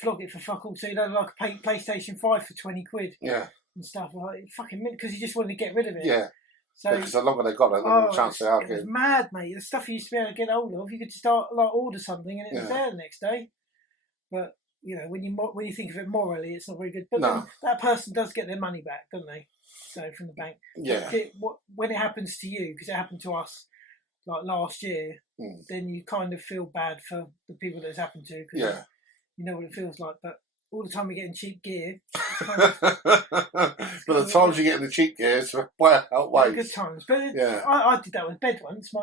flog it for fuck all. So he'd have like a PlayStation 5 for 20 quid, and stuff like fucking because he just wanted to get rid of it. Yeah. So because the longer they got it, the more chance they are. It was mad, mate. The stuff you used to be able to get hold of, you could start order something and it was there the next day. But you know, when you think of it morally, it's not very good. But then that person does get their money back, don't they? So from the bank. Yeah. When it happens to you, because it happened to us like last year, then you kind of feel bad for the people that it's happened to. Cause you know what it feels like. But all the time we get in cheap gear. It's kind of, but the times you get in the cheap gear, it's well outweighed. Good times. But I did that with bed once. My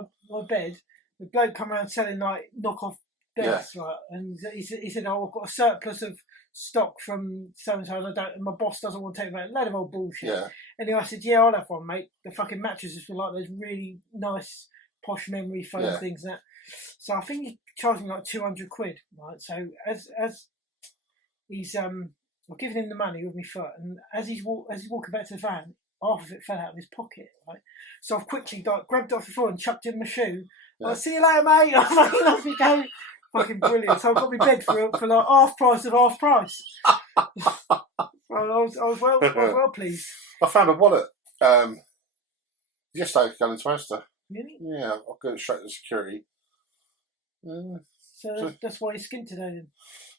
bed, the bloke come around selling like knockoff beds, right? And he said, "Oh, I've got a surplus of stock from so and so, and my boss doesn't want to take it back." A load of old bullshit. Yeah. Anyway, I said, "Yeah, I'll have one, mate." The fucking mattresses were like those really nice posh memory foam things and that. So I think he charged me like 200 quid, right? So as he's I'm giving him the money with my foot, and as he's walking back to the van, half of it fell out of his pocket, right? So I've quickly grabbed it off the floor and chucked it in my shoe. I was, "See you later, mate." I fucking off me go. Fucking brilliant. So I got my bed for like half price of half price. I was well pleased. I found a wallet yesterday going into Asda. Really? Yeah, I'll go straight to security. So that's why you skinned today then?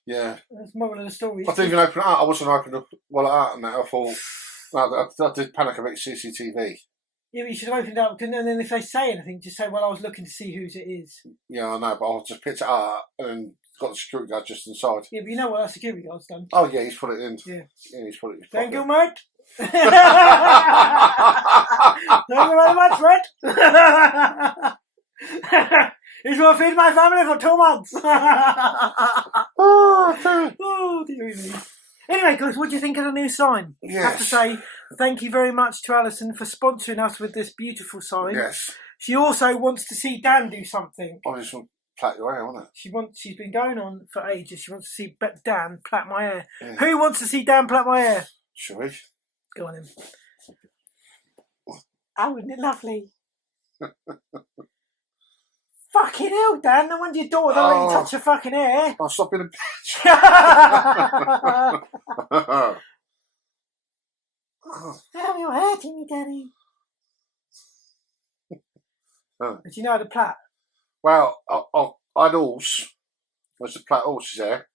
Yeah. That's the moral of the story. I didn't even open it up. I wasn't opening the wallet out and that. I thought, no, I did panic about CCTV. Yeah, but you should have opened up, and then if they say anything, just say, well, I was looking to see whose it is. Yeah, I know, but I've just picked it up and got the security guard just inside. Yeah, but you know what our security guard's done. Oh, yeah, he's put it in. Yeah. Yeah, he's put it in his Thank pocket. you, mate. Thank you very much, Fred. He's going to feed my family for 2 months. Oh, dear me. Anyway, guys, what do you think of the new sign? Yes. I have to say, thank you very much to Alison for sponsoring us with this beautiful sign. Yes. She also wants to see Dan do something. I just want to plait your hair, wasn't it? She's been going on for ages. She wants to see Dan plait my hair. Yeah. Who wants to see Dan plait my hair? Shall we? Go on, then. Oh, isn't it lovely? Fucking hell, Dan. No wonder your daughter don't let you touch your fucking hair. I'll stop being a bitch. Oh, you're hurting me, Danny. Oh. Do you know how to plait? Well, I'd horse. Where's the plait horse's hair?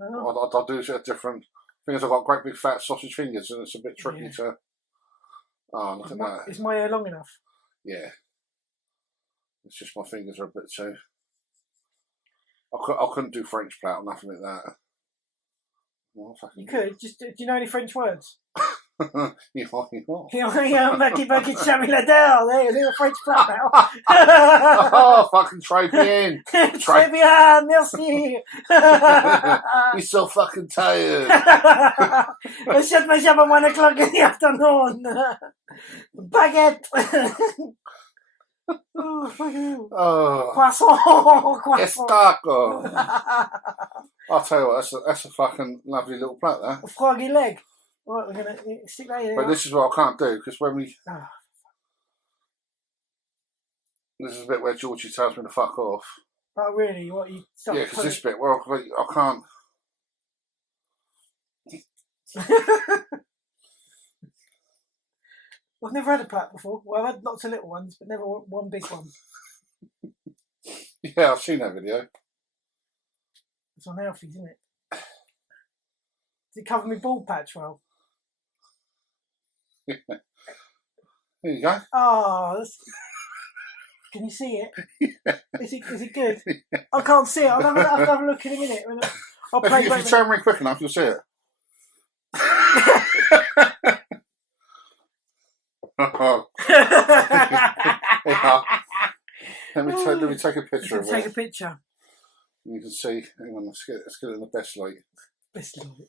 Oh. I'll do it different. Thing is, I've got great big fat sausage fingers, and it's a bit tricky to. Oh, look at that. Is my hair long enough? Yeah. It's just my fingers are a bit too. I couldn't do French plait or nothing like that. Well, you could. Just do you know any French words? You are. Bucky, show me la dell. They're a French plait now. Oh, fucking trade me in. Très bien, merci. You're so fucking tired. I shut my shop at 1 o'clock in the afternoon. Baguette. Oh, fucking Oh. Croissant. It's taco. I'll tell you what, that's a fucking lovely little plate there. A froggy leg. Right, we're going to stick that here. But this is what I can't do, because when we... Oh. This is a bit where Georgie tells me to fuck off. Oh, really? What, you Yeah, because this bit where I can't... I've never had a plait before. Well, I've had lots of little ones, but never one big one. Yeah, I've seen that video. It's unhealthy, isn't it? Does it cover my bald patch well? There you go. Oh, can you see it? Yeah. Is it good? Yeah. I can't see it. I'll have a look in a minute. I'll play if you turn me quick enough, you'll see it. Yeah. Let me take a picture of it. Take a picture. You can see. Hang on, let's get it in the best light. Best light.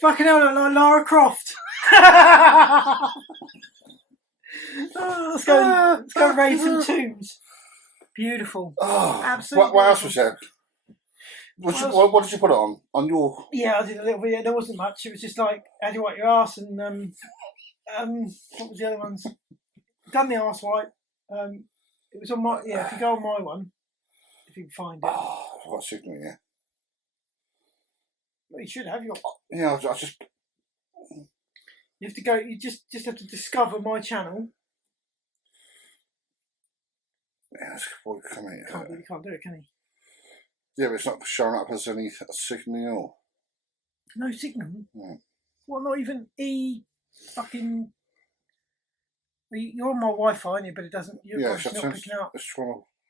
Fucking hell, look like Lara Croft. Let's go raid some tombs. Beautiful. Oh, absolutely. What else was there? What did you put it on? On your? Yeah, I did a little video. There wasn't much. It was just like, how do you wipe your ass? And what was the other ones? Done the arse wipe. It was on my, if you go on my one, if you can find it. Oh, I've got a signal here. Well, you should have. Yeah, I just. You have to go. You just have to discover my channel. Yeah, that's what we come here. You can't do it, can you? Yeah, but it's not showing up as any signal. No signal. No. Well, not even fucking. You're on my Wi-Fi, aren't you? But it doesn't. You're not picking up.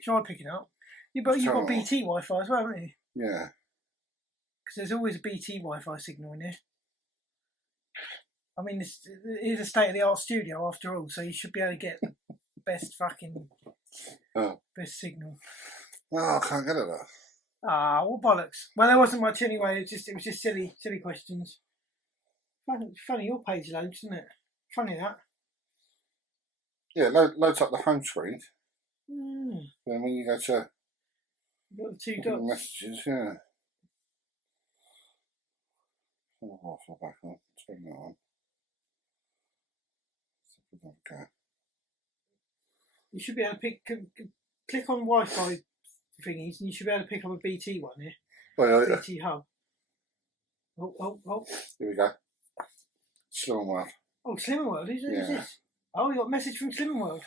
Try picking up. Yeah, but you've got BT Wi-Fi as well, haven't you? Yeah. Because there's always a BT Wi-Fi signal in here. I mean, it is a state-of-the-art studio after all, so you should be able to get best fucking best signal. Oh, I can't get it though. Ah, what bollocks. Well, there wasn't much anyway. It was just silly questions. Funny your page loads, isn't it? Funny that. Yeah, loads up the home screen. Mm. Then when you go to the 2 dots. messages, yeah. I'll fall back on. Turn that on. Okay. You should be able to click on Wi-Fi thingies, and you should be able to pick up a BT one here. Yeah. BT hub. Oh. Here we go. Slim World. Oh, Slim World, who's this? Oh, you got a message from Slim World.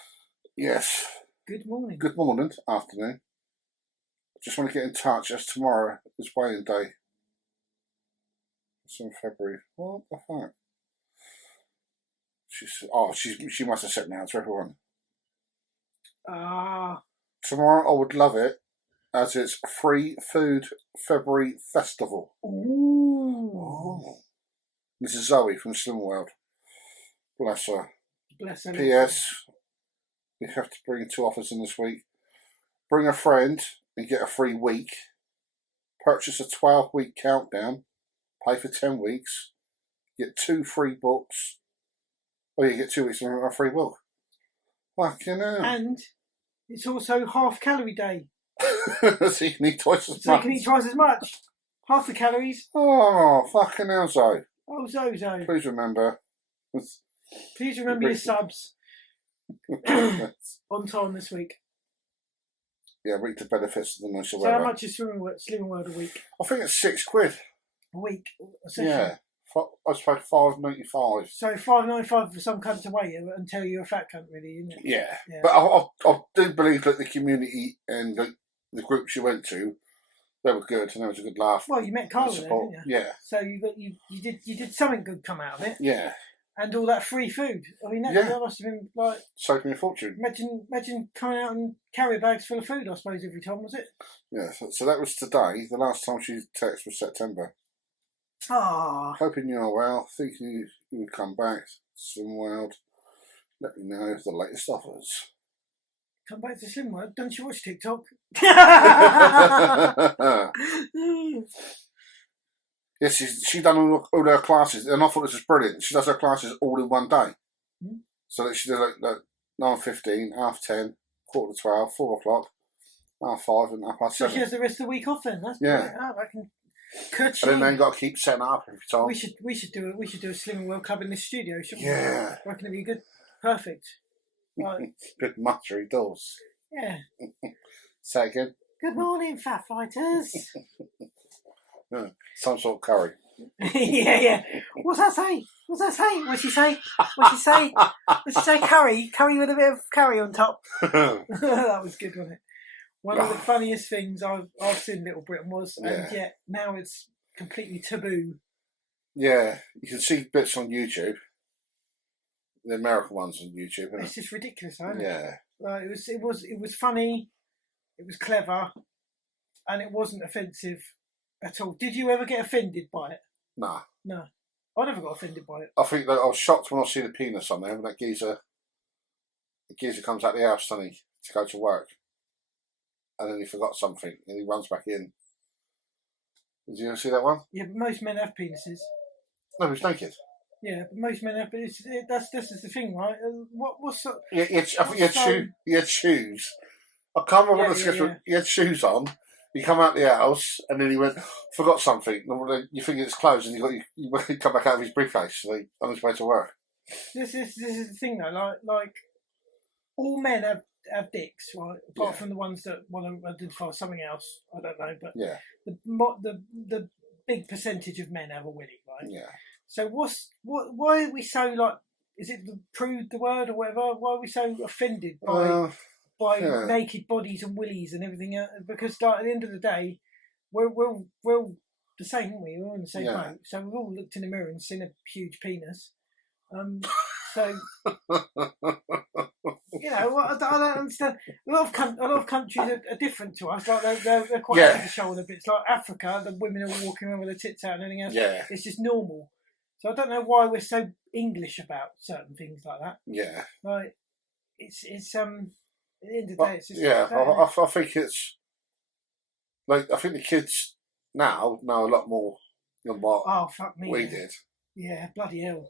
Yes. Good morning. Good morning, afternoon. Just want to get in touch as tomorrow is weighing day. It's in February. What the fuck? She must have said now to everyone. Tomorrow I would love it as it's Free Food February Festival. Ooh. This is Zoe from Slim World. Bless her. Bless her. P.S. You have to bring 2 offers in this week. Bring a friend and get a free week. Purchase a 12-week countdown. Pay for 10 weeks. Get 2 free books. Or you get 2 weeks and a free book. Fucking hell. And it's also half calorie day. So you can eat twice as much. So you can eat twice as much. Half the calories. Oh, fucking hell, Zoe. Oh, Zoe. Please remember. Please remember your subs. On time this week. Yeah, reap the benefits of the nicer So weather. how much is Slimming World a week? I think it's £6. A week? A session? Yeah. I suppose £5.95. So £5.95 for some cunt to wait until you're a fat cunt, really, isn't it? Yeah. But I do believe that the community and the groups you went to, they were good and there was a good laugh. Well, you met Carla there, didn't you? Yeah. So you did something good come out of it. Yeah. And all that free food. I mean, that must have been like saving a fortune. Imagine coming out and carrier bags full of food. I suppose every time, was it? Yeah. So that was today. The last time she texted was September. Ah. Hoping you're well. Thinking you would come back. Slim World. Let me know the latest offers. Come back to Slim World. Don't you watch TikTok? Yes, she done all her classes, and I thought this was brilliant. She does her classes all in one day. Mm. So that she did like 9:15, 10:30, 11:45, 4 o'clock, 5:30, and 7:30. So she has the rest of the week off then. That's yeah. Could she? And then got to keep setting up every time. We should do a Slimming World Club in this studio, shouldn't we? Yeah. I reckon it'd be good. Perfect. Right. Good muttery doors. Yeah. Say again. Good morning, fat fighters. Some sort of curry. yeah. What's that say? What's she say? Curry with a bit of curry on top. That was good, wasn't it? One of the funniest things I've seen in Little Britain was, and yet now it's completely taboo. Yeah, you can see bits on YouTube. The American ones on YouTube. It's just ridiculous, isn't it? Yeah. Like it was funny, it was clever, and it wasn't offensive at all. Did you ever get offended by it? Nah. No. I never got offended by it. I think that I was shocked when I see the penis on there, and that geezer comes out the house, doesn't he, to go to work. And then he forgot something, and he runs back in. Did you ever see that one? Yeah, but most men have penises. No, he's naked. Yeah, but most men have. That's the thing, right? What's that? Yeah, I think he had shoes. I can't remember what the sketch was. He had shoes on. He come out the house, and then he went, forgot something. And you think it's closed, and you come back out of his briefcase on his way to work. This is the thing, though. Like all men have dicks, right? Apart from the ones that want to identify something else. I don't know, but the big percentage of men have a willy, right? Yeah. So why are we so like? Is it the prude the word or whatever? Why are we so offended by naked bodies and willies and everything else? Because like, at the end of the day, we're the same, aren't we? We're all in the same boat. So we've all looked in the mirror and seen a huge penis. So you know, I don't understand. A lot of countries are different to us. Like they're quite over the shoulder bits. Like Africa, the women are walking around with their tits out and everything else. Yeah. It's just normal. So I don't know why we're so English about certain things like that. Yeah. Like it's at the end of the day, it's just I think it's like I think the kids now know a lot more than what we did. Yeah, bloody hell.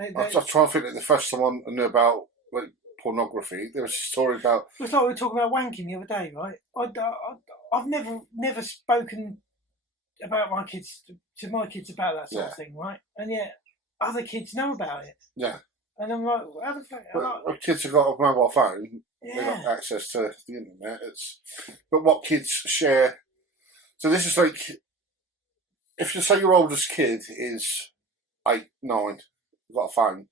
I was trying to think that the first time I knew about like pornography, there was a story about. It's like we were talking about wanking the other day, right? I've never spoken about my kids to my kids about that sort of thing, right? And yet other kids know about it. Yeah. And I'm like, how the fuck? Kids have got a mobile phone. They've got access to the internet. But what kids share. So this is like, if you say your oldest kid is 8, 9, got a phone,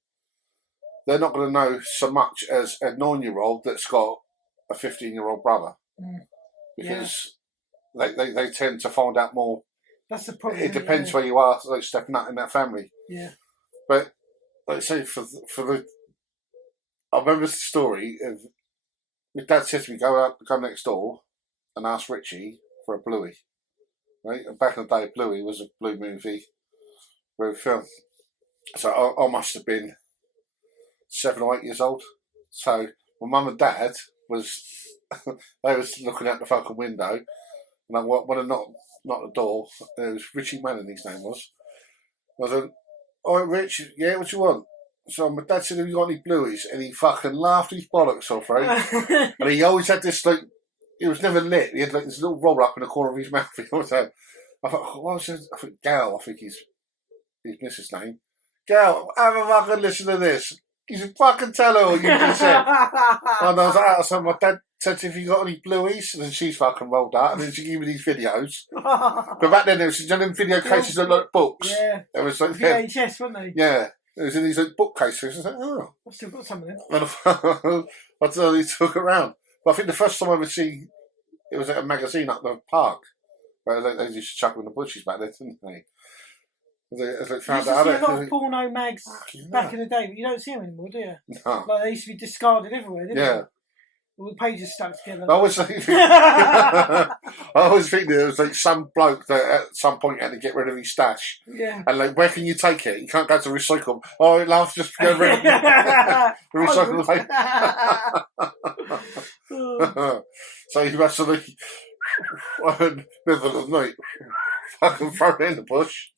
they're not going to know so much as a 9-year-old that's got a 15-year-old brother, because they tend to find out more That's the problem. It depends where you are, like stepping out in that family. Yeah. But like I say, for the, I remember the story of my dad said to me, go next door and ask Richie for a bluey. Right, and back in the day, Bluey was a blue movie, blue film. So I must have been 7 or 8 years old. So my mum and dad they was looking out the fucking window, and I when I knocked the door, it was Richie Manning, his name was. I said, "All right, Rich, yeah, what you want?" So my dad said, "Have you got any blueies?" And he fucking laughed his bollocks off, right? And he always had this like, it was never lit. He had like this little roll up in the corner of his mouth. So I thought, what was it? I think Gal, I think his missus' name. Gal, have a fucking listen to this. You should fucking tell her what you just said. And I was like, so my dad said, "If you got any blueies?" And then she's fucking rolled out, and then she gave me these videos. But back then, there was them video cases that looked like books. Yeah. There was like VHS, wasn't they? Yeah. It was in these like bookcases. I was like, oh. I've still got some of them. And I totally took it around. But I think the first time I ever see it was at a magazine up the park. Where they used to chuck in the bushes back then, didn't they? As they found out. You used to see a lot of porno mags back in the day, but you don't see them anymore, do you? No. Like they used to be discarded everywhere, didn't they? Yeah. All the pages stuck together. I always think there was like some bloke that at some point had to get rid of his stash. Yeah. And like, where can you take it? You can't go to recycle. Oh, love, just get rid of it. Recycle the paper. So you must have like, middle of the night, fucking throw it in the bush.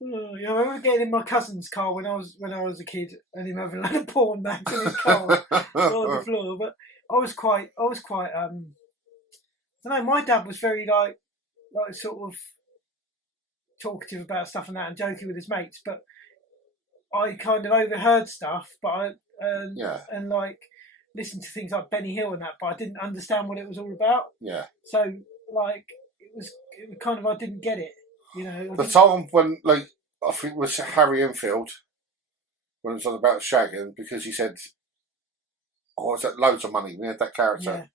Oh, yeah, I remember getting in my cousin's car when I was a kid, and him having like a porn mags in his car on the floor. But I was quite. I don't know. My dad was very like sort of talkative about stuff and that, and joking with his mates. But I kind of overheard stuff, and like listened to things like Benny Hill and that, but I didn't understand what it was all about. Yeah. So like it was kind of, I didn't get it. You know, the time when, like, I think it was Harry Enfield, when it was on about shagging, because he said, "Oh, it's that loads of money." We had that character. Yeah.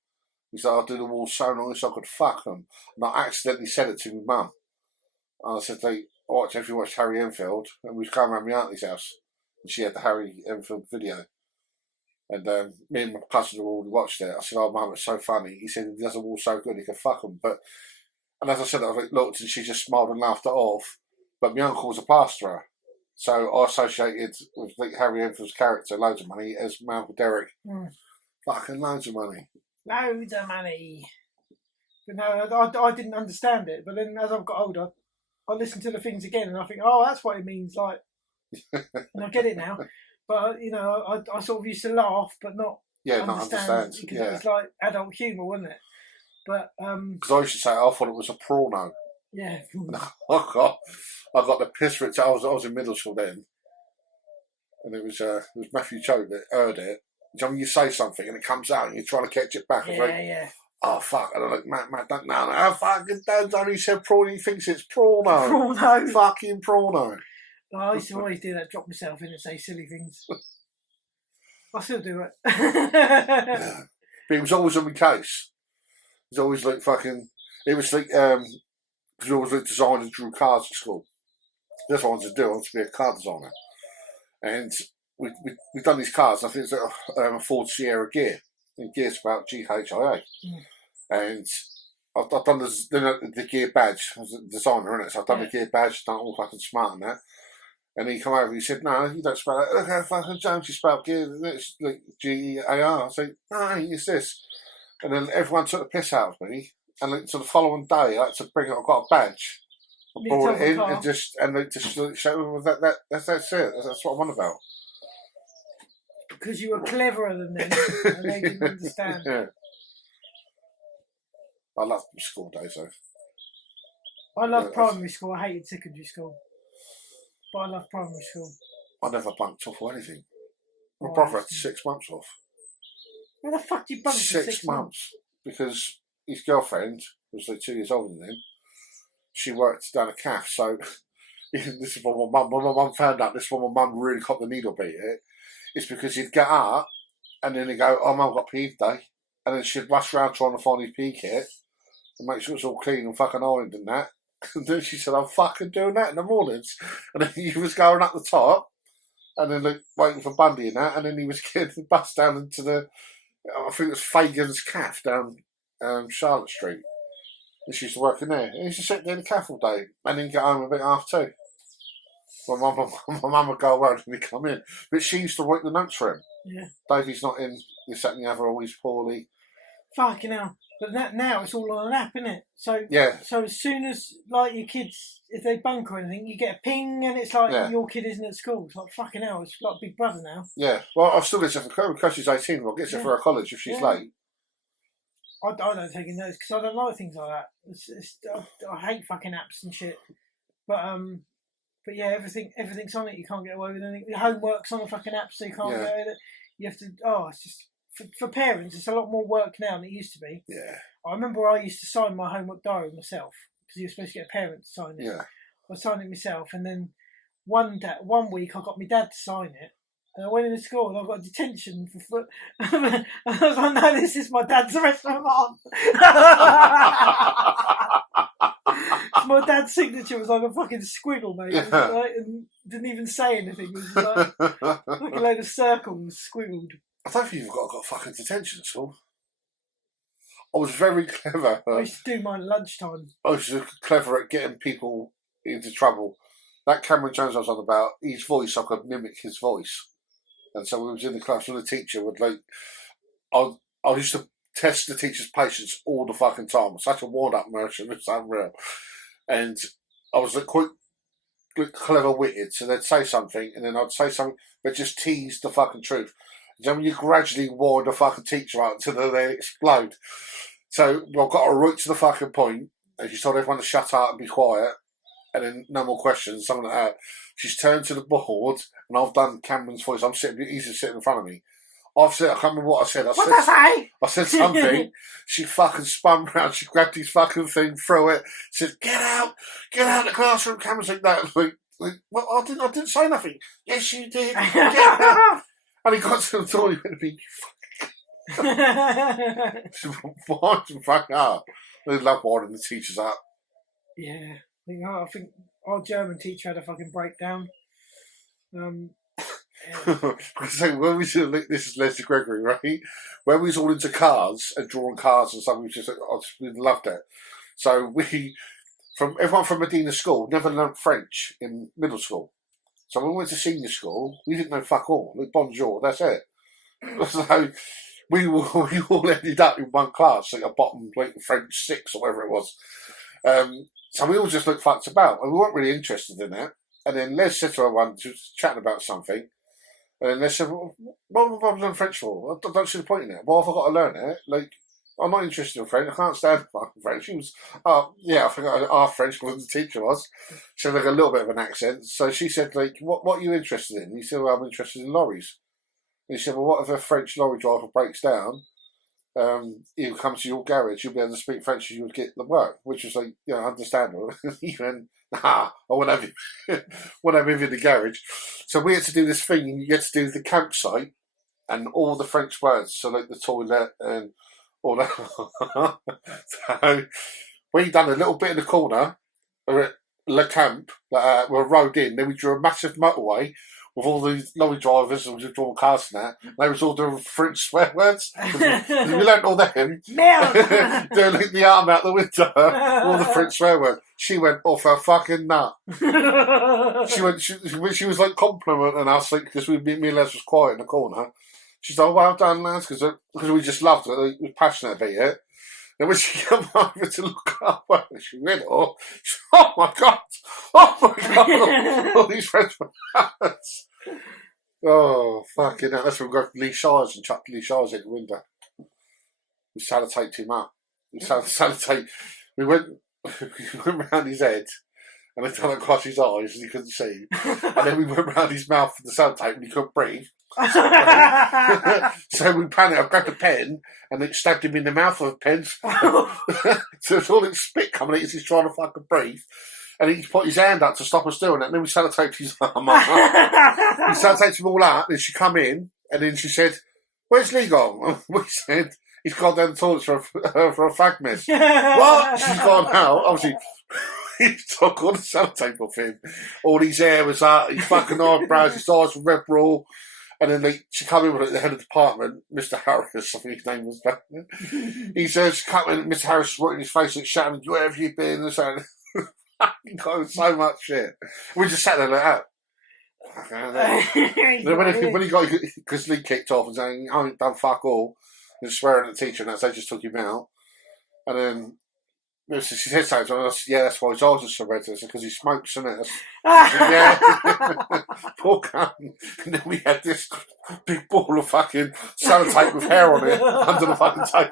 He said, "I'll do the walls so nice I could fuck them." And I accidentally said it to my mum. And I said, "Hey, if you watched Harry Enfield," and we was going around my auntie's house, and she had the Harry Enfield video. And me and my cousin had already watched it. I said, "Oh, Mum, it's so funny." He said, "He does the walls so good, he could fuck them." And as I said, I looked and she just smiled and laughed it off. But my uncle was a plasterer. So I associated with like Harry Enfield's character, loads of money, as my Uncle Derek. Fucking loads of money. Loads of money. But no, I didn't understand it. But then as I've got older, I listen to the things again and I think, oh, that's what it means. Like, and I get it now. But, you know, I sort of used to laugh, but not understand. Because it was like adult humour, wasn't it? But because I used to say I thought it was a porno. Yeah. I got the piss for it. I was in middle school then, and it was Matthew Cho that heard it. You know, when you say something and it comes out and you're trying to catch it back, yeah. Oh fuck! And I'm like, Matt, don't know. Oh fucking Dan's only said porno. He thinks it's porno. Porno. Fucking porno. I used to always do that. Drop myself in and say silly things. I still do it. Yeah. But it was always on my case. It was always like fucking. It was like because we always like designed and drew cars at school. That's what I wanted to do. I wanted to be a car designer, and we've done these cars. I think it's a Ford Sierra Gear. And Gear's about GHIA, and I've done the Gear badge. I was a designer in it, so I've done the Gear badge. Done all fucking smart and that. And he come over and he said, "No, you don't spell it. Look how fucking Jones you spell Gear. It's like GEAR." I said, "No, it's this." And then everyone took the piss out of me. And like, so the following day, I had to bring it. I got a badge. I brought it in and they just showed me that's it. That's what I'm on about. Because you were cleverer than them and they didn't understand. Yeah. I loved school days though. I loved primary school. I hated secondary school. But I loved primary school. I never bunked off or anything. My brother had 6 months off. Where the fuck did you bunk for 6 months? Because his girlfriend was like 2 years older than him. She worked down a calf, so this is what my mum found out. This is what my mum really caught the needle beat it. It's because he'd get up and then he'd go, "Oh, Mum, I've got PE day," and then she'd rush around trying to find his PE kit, and make sure it's all clean and fucking ironed and that. And then she said, I'm fucking doing that in the mornings. And then he was going up the top, and then like, waiting for Bundy and that, and then he was getting the bus down into the, I think it was Fagan's Cafe down Charlotte Street. And she used to work in there. And he used to sit there in the cafe all day, and then get home about 2:30. My mum would go around and he'd come in. But she used to write the notes for him. Yeah. Davey's not in, this, that and the other, always poorly. Fucking hell. But now it's all on an app, isn't it? So yeah. So as soon as like your kids, if they bunk or anything, you get a ping and it's like your kid isn't at school. It's like fucking hell. It's like Big Brother now. Yeah. Well, I've still got her for because she's 18. Well, get her for her college if she's late. I don't take in those because I don't like things like that. I hate fucking apps and shit. But yeah, everything's on it. You can't get away with anything. Your homework's on the fucking app, so you can't get away with it. You have to. Oh, it's just. For parents, it's a lot more work now than it used to be. Yeah. I remember I used to sign my homework diary myself because you were supposed to get a parent to sign it. Yeah. I signed it myself, and then one week I got my dad to sign it, and I went into school and I got detention for foot. And I was like, "No, this is my dad's restaurant." My dad's signature was like a fucking squiggle, mate. It was like, and didn't even say anything. It was like a load of circles squiggled. I don't think you've got fucking detention at all. I was very clever. I used to do mine at lunchtime. I was clever at getting people into trouble. That Cameron Jones I was on about, his voice, I could mimic his voice. And so when I was in the class with the teacher, would like, I used to test the teacher's patience all the fucking time. Such a worn-up merchant, it's unreal. And I was like, quite clever-witted, so they'd say something, and then I'd say something, but just tease the fucking truth. Then you gradually wore the fucking teacher out until they explode. So I got her right to the fucking point, and she told everyone to shut up and be quiet, and then no more questions, something like that. She's turned to the board, and I've done Cameron's voice. He's just sitting in front of me. I've said, I can't remember what I said. I said something. She fucking spun round. She grabbed his fucking thing, threw it, said, get out of the classroom. Cameron's like that. Like, well, I didn't say nothing. Yes, you did. Get out. And he got to the door, he went to be, wind them fucking up. They love winding the teachers up. Yeah. I think our German teacher had a fucking breakdown. So when we did, this is Leslie Gregory, right? When we was all into cars and drawing cars and stuff, we just loved it. So everyone from Medina School never learned French in middle school. So when we went to senior school, we didn't know fuck all. Like bonjour, that's it. So we all ended up in one class, like a bottom like French 6 or whatever it was. So we all just looked fucked about, and we weren't really interested in that. And then Les said to her one, she was chatting about something, and then Les said, well, what have I learned French for? I don't see the point in it. Why have I got to learn it? Like, I'm not interested in French. I can't stand fucking French. She was, I think our French was the teacher was. She had like a little bit of an accent. So she said, like, what are you interested in? He said, well, I'm interested in lorries. And he said, well, what if a French lorry driver breaks down? He'll come to your garage. You'll be able to speak French and you would get the work, which was like, understandable. He went, I won't have him in the garage. So we had to do this thing, and you get to do the campsite and all the French words. So like the toilet and all that. So we done a little bit in the corner, Le Camp, we're rode in, then we drew a massive motorway with all these lorry drivers and we were drawing cars and that. They was all doing French swear words. We learnt all them. Doing like the arm out the window, all the French swear words. She went off her fucking nut. She was like complimenting us, like, because me and Les was quiet in the corner. She's like, well done, lads, because we just loved it. We were passionate about it. And when she came over to look up, she read it all. She, oh my God, all these French words. Oh, fucking hell. That's when we go to Lee Shires and chucked Lee Shires out the window. We sellotaped him up. We went round his head and they done it across his eyes and he couldn't see. And then we went round his mouth with the sellotape and he couldn't breathe. So we panicked. I grabbed a pen and it stabbed him in the mouth with a pen. So it's all this spit coming out as he's trying to fucking breathe. And he put his hand up to stop us doing it. And then we sellotaped his arm up. We sellotaped him all up. And she come in and then she said, where's Lee gone? We said, he's gone down the toilet for a fag miss. What? She's gone out. Obviously, he took all the sellotape off him. All his hair was out. His fucking eyebrows. His eyes were red raw. And then she came in with the head of the department, Mr. Harris, I think his name was back then. He says, Mr. Harris was right in his face, like, shouting, where have you been? And so, got so much shit. We just sat there like that. when he got his league kicked off and saying, I ain't done fuck all, and swearing at the teacher, and that's they just took him out. And then she said something, and I said, yeah, that's why his eyes are so red, because he smokes, isn't it? Yeah. Poor cunt. And then we had this big ball of fucking sellotape with hair on it under the fucking table.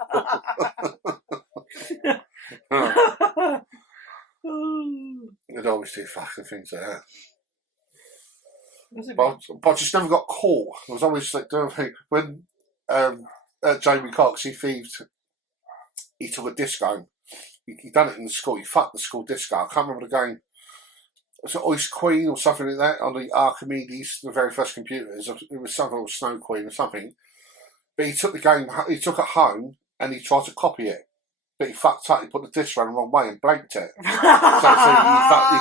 They'd always do fucking things like that. But I just never got caught. I was always like doing things. When Jamie Cox, he took a disco. He done it in the school. He fucked the school disco. I can't remember the game. Was it Ice Queen or something like that on the Archimedes, the very first computers? It was something like Snow Queen or something. But he took the game. He took it home and he tried to copy it. But he fucked up. He put the disc around the wrong way and blanked it. So he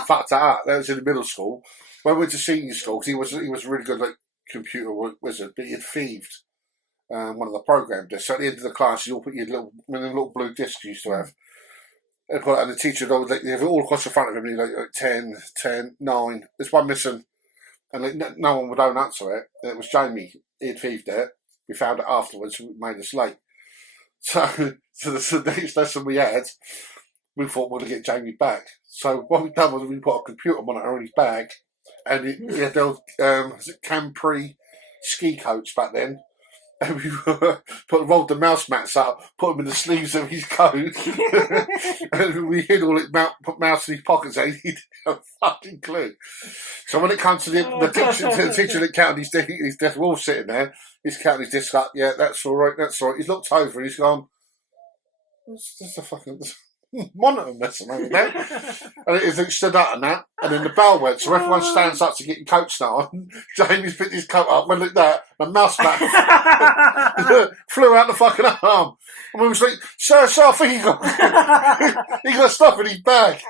fucked it up. That was in the middle school. When we went to senior school, because he was really good like computer wizard, but he had thieved one of the program discs. So at the end of the class, you all put your little blue discs you used to have. And the teacher would always like, they have it all across the front of him, and he'd like 10, 10, 9. There's one missing, and like no one would own up to it. And it was Jamie. He had thieved it. We found it afterwards. It made us late. So the next lesson we had, we thought we'd get Jamie back. So what we done was we put a computer monitor in his bag, and he had those Campri ski coats back then. And we rolled the mouse mats up, put them in the sleeves of his coat, and we hid all it, put mouse in his pockets, and he didn't have a fucking clue. So when it comes to the teacher that counted his desk, we're all sitting there, he's counting his disc up, yeah, that's all right, that's all right. He's looked over and he's gone, what's the fucking monitor messing over there? And it stood up and that, and then the bell went, so everyone stands up to get your coats on. Jamie's picked his coat up, went like that, and mouse mat flew out the fucking arm. And we was like, sir, I think he got stuff in his bag.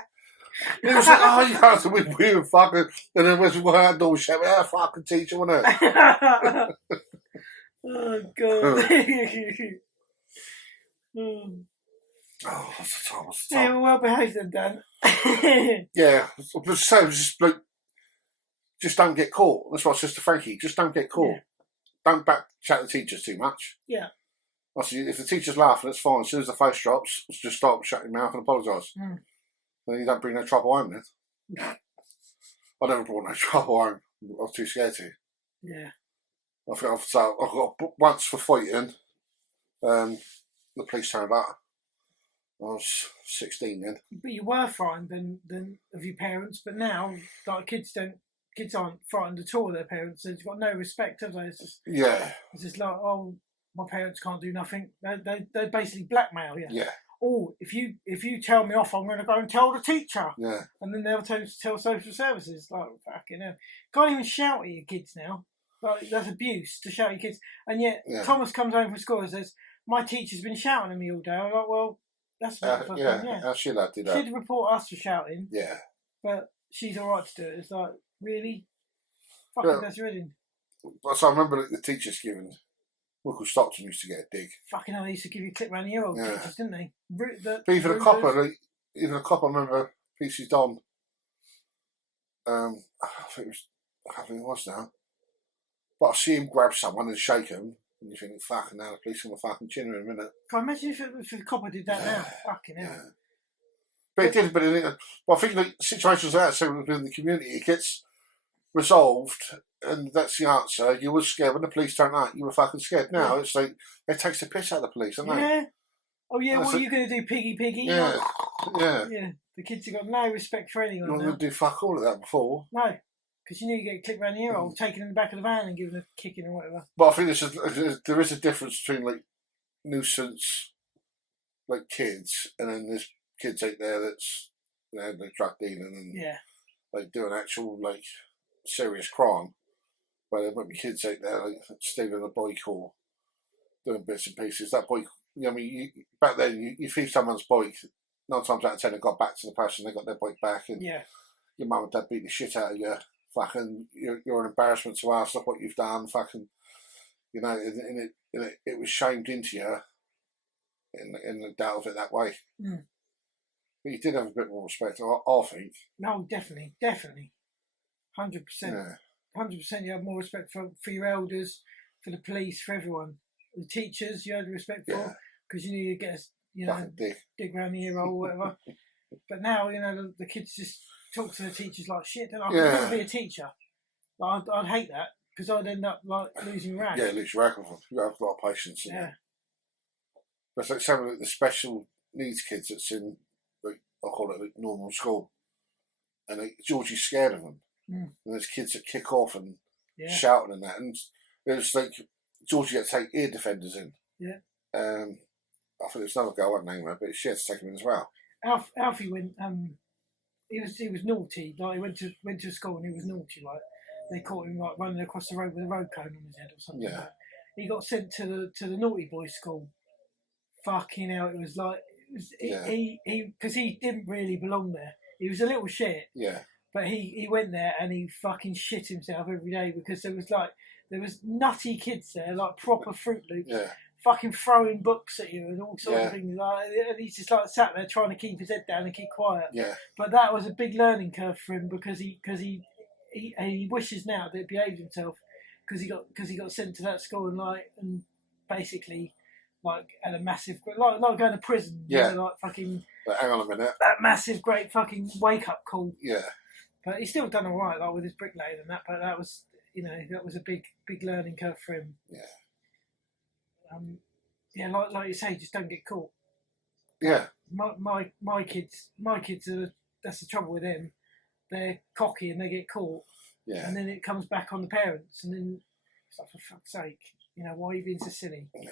And he was like, oh, you can't, we were fucking, and then we went out the door shouting, ah, fucking teacher, wasn't it? Oh, God. Oh, what's the time? Yeah, well, well behaved then, Dan. Yeah, so just like, just don't get caught. That's what Sister Frankie. Just don't get caught. Yeah. Don't back chat the teachers too much. Yeah. If the teacher's laughing, it's fine. As soon as the face drops, just start shutting your mouth and apologise. Then you don't bring no trouble home then. I never brought no trouble home. I was too scared to. Yeah. I got once for fighting. The police turned up. I was 16 then. But you were frightened than of your parents, but now like kids aren't frightened at all of their parents. They've got no respect, have they? It's just like, oh, my parents can't do nothing. They basically blackmail you. Yeah. Oh, if you tell me off, I'm going to go and tell the teacher. Yeah. And then they'll tell social services. Like, fucking hell. Can't even shout at your kids now. Like, that's abuse to shout at your kids. And yet Thomas comes home from school and says, my teacher's been shouting at me all day. I'm like, well, that's what how should I do that? She'd report us for shouting. Yeah. But she's alright to do it. It's like, really? Fucking that's reading. So I remember the teachers giving, Michael Stockton used to get a dig. Fucking hell, they used to give you a clip round the ear, old teachers, didn't they? But even a copper, I remember PC Don. I think it was now. But I see him grab someone and shake him. And you think, fucking now, the police will fucking chin him in a minute. Can I imagine if the copper did that now? Fucking hell. Yeah. But it did, but I think like situations like that, so within the community, it gets resolved, and that's the answer. You were scared when the police turned up, you were fucking scared. Now it's like, it takes the piss out of the police, don't they? Yeah. Oh, yeah, what are you going to do, piggy? Yeah. Yeah. Yeah. The kids have got no respect for anyone. You weren't going to do fuck all of that before. No. Because you need to get clipped around the ear hole, taken in the back of the van and given a kicking or whatever. But I think there is a difference between like nuisance, like kids, and then there's kids out there that's like drug dealing and like doing actual like serious crime. Where there might be kids out there like stealing a bike or doing bits and pieces. That bike You know, I mean, back then, you thieve someone's bike, 9 times out of 10, it got back to the person, they got their bike back, and Yeah. your mum and dad beat the shit out of you. Fucking, you're an embarrassment to us. Look what you've done. Fucking, you know, and it was shamed into you in the doubt of it that way. Mm. But you did have a bit more respect, I think. No, definitely. 100%. Yeah. 100%. You have more respect for your elders, for the police, for everyone. The teachers, you had respect for, because you need to get dig around the ear hole or whatever. But now, you know, the kids just talk to the teachers like shit. I could never be a teacher. Like, I'd hate that, because I'd end up like losing rank. Yeah, lose your rank with them. You have a lot of patience. Yeah. But it's like some of the special needs kids that's in, like, I'll call it like normal school, and Georgie's scared of them. Mm. And there's kids that kick off and shouting and that, and it's like Georgie had to take ear defenders in. Yeah. I think it was another girl, I won't name her, but she had to take them in as well. Alfie went. He was naughty. Like, he went to school and he was naughty. Like, they caught him like running across the road with a road cone on his head or something. Yeah. Like that. He got sent to the naughty boys' school. Fucking hell! It was like he because he didn't really belong there. He was a little shit. Yeah. But he went there and he fucking shit himself every day, because there was nutty kids there, like proper Fruit Loops. Yeah. Fucking throwing books at you and all sorts of things. Like, and he's just like sat there trying to keep his head down and keep quiet. Yeah. But that was a big learning curve for him, because he wishes now that he behaved himself, because he got sent to that school and basically like had a massive like going to prison. Yeah. You know, like fucking. But hang on a minute. That massive great fucking wake up call. Yeah. But he's still done all right, like with his bricklaying and that. But that was a big learning curve for him. Yeah. Like you say, just don't get caught. Yeah. My kids are, that's the trouble with them. They're cocky and they get caught. Yeah. And then it comes back on the parents, and then it's like, for fuck's sake, you know, why are you being so silly? Yeah.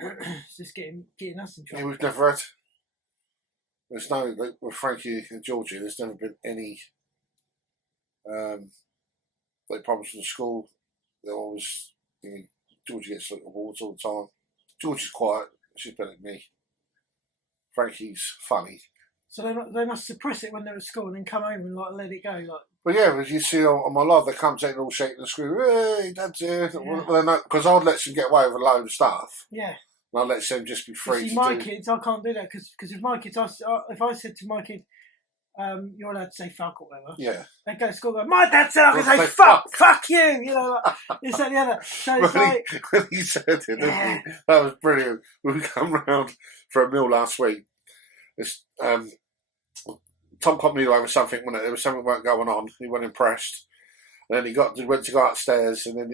It's just getting us in trouble. We've never had. There's no, like, with Frankie and Georgie, there's never been any like problems with the school. They're always, Georgie gets like awards all the time. Georgie's quiet. She's better than me. Frankie's funny. So they must suppress it when they're at school and then come home and like let it go. Like. But yeah, as you see on my live, they come taking all shaking and screaming, hey, Dad's here. Because I'd let them get away with a load of stuff. Yeah. And I'd let them just be free. See, my kids, I can't do that, because with my kids, if I said to my kid, you're allowed to say fuck or whatever. Yeah. They go to school and go, my dad said I can say fuck you, you know, like, this and the other. So it's when he said it, didn't he? That was brilliant. When we come round for a meal last week, Tom caught me over something when there was something going on. He wasn't impressed. And then he went to go upstairs, and then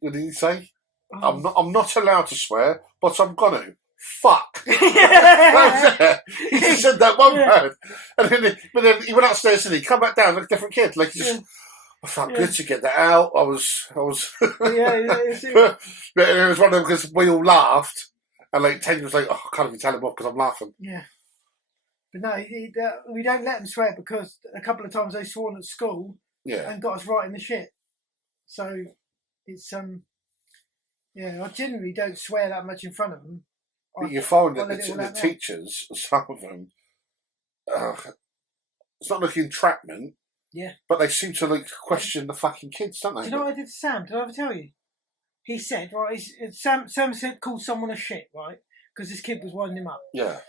what did he say? I'm not allowed to swear, but I'm gonna. Fuck. That was it. He just said that one word. And then he went upstairs and he come back down like a different kid. Like, I felt good to get that out. I was but it was one of them, because we all laughed, and like Teddy was like, I can't even tell him off because I'm laughing. Yeah. But no, we don't let them swear, because a couple of times they sworn at school and got us right in the shit. So it's I generally don't swear that much in front of them. But you find that the teachers, some of them, it's not like entrapment. Yeah. But they seem to like question the fucking kids, don't they? Do you know what I did to Sam? Did I ever tell you? He said, right, Sam said, called someone a shit, right? Because this kid was winding him up. Yeah.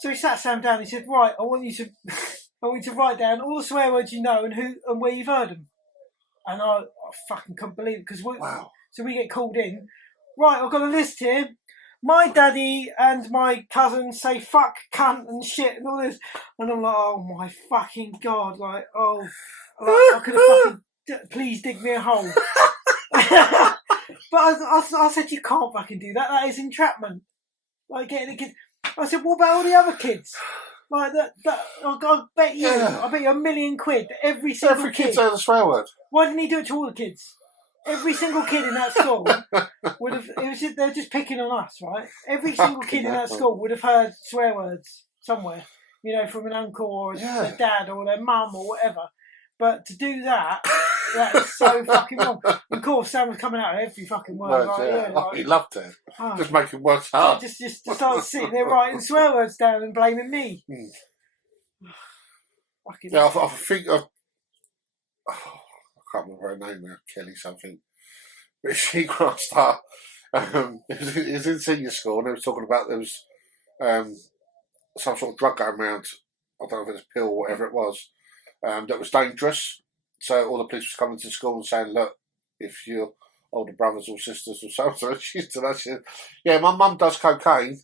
So he sat Sam down. He said, right, I want you to write down all the swear words you know and who and where you've heard them. And I fucking couldn't believe it, because so we get called in. Right, I've got a list here. My daddy and my cousins say fuck, cunt and shit and all this. And I'm like, oh my fucking God. Like, I could have fucking, please dig me a hole. But I said, you can't fucking do that. That is entrapment. Like, getting a kid. I said, what about all the other kids? Like, I bet you £1 million that every single kid says a swear word. Why didn't he do it to all the kids? Every single kid in that school would have. They're just picking on us, right? Every single kid in that school would have heard swear words somewhere, you know, from an uncle or their dad or their mum or whatever. But to do that, That is so fucking wrong. Of course, Sam was coming out of every fucking word. He loved it. Just making words I up. just started sitting there writing swear words down and blaming me. Fucking I think I can't remember her name now, Kelly something. But she crossed up. It was in senior school, and they were talking about there was some sort of drug going around. I don't know if it was a pill or whatever it was. That was dangerous. So all the police was coming to school and saying, "Look, if your older brothers or sisters or something," she said, "Yeah, my mum does cocaine.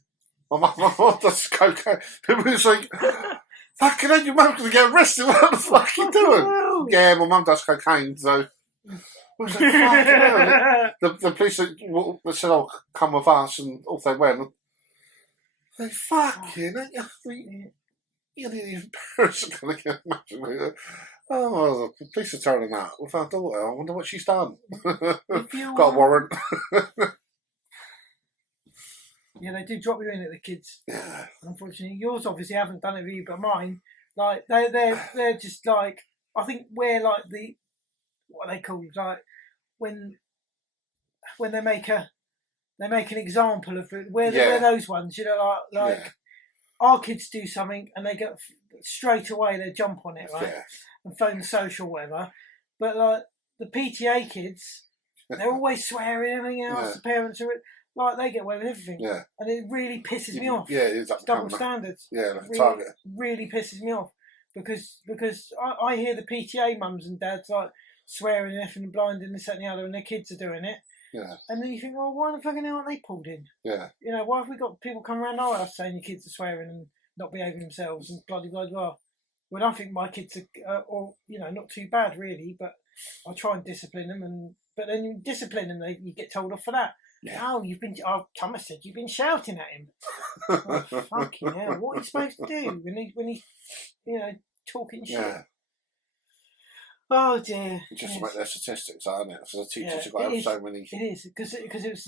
My mum does cocaine." People was like, "Fucking hell, your mum's gonna get arrested. What the fuck are you doing?" Yeah, my mum does cocaine, so. I was like, the police said, "Oh, come with us," and off they went. Like, fucking, you didn't even parents are going to get imagine. Oh, well, the police are turning out with our daughter. I wonder what she's done. Got a warrant. Yeah, they do drop you in at the kids. Yeah. Unfortunately, yours obviously haven't done it with you, but mine, like they're just like, I think we're like the, what are they called, like when they make an example of it. We're those ones, you know, like our kids do something and they get straight away, they jump on it, right, and phone the social, whatever. But like the PTA kids, they're always swearing everything else. The parents are like, they get away with everything, and it really pisses me off. Yeah, it's double standards. Yeah, like really, target. Really pisses me off because I hear the PTA mums and dads like swearing and effing and blinding this, that, and the other, and their kids are doing it. Yeah. And then you think, well, why the fucking hell aren't they pulled in? Yeah. You know, why have we got people coming around our house saying your kids are swearing and not behaving themselves and bloody blah blah? When I think my kids are, or you know, not too bad really, but I try and discipline them, but then you discipline them, you get told off for that. Yeah. Oh, Thomas said you've been shouting at him. Oh, fucking hell! What are you supposed to do when he's you know, talking shit? Yeah. Oh dear! Just to make their statistics, aren't it? So the teachers have got to have so many. It is because it was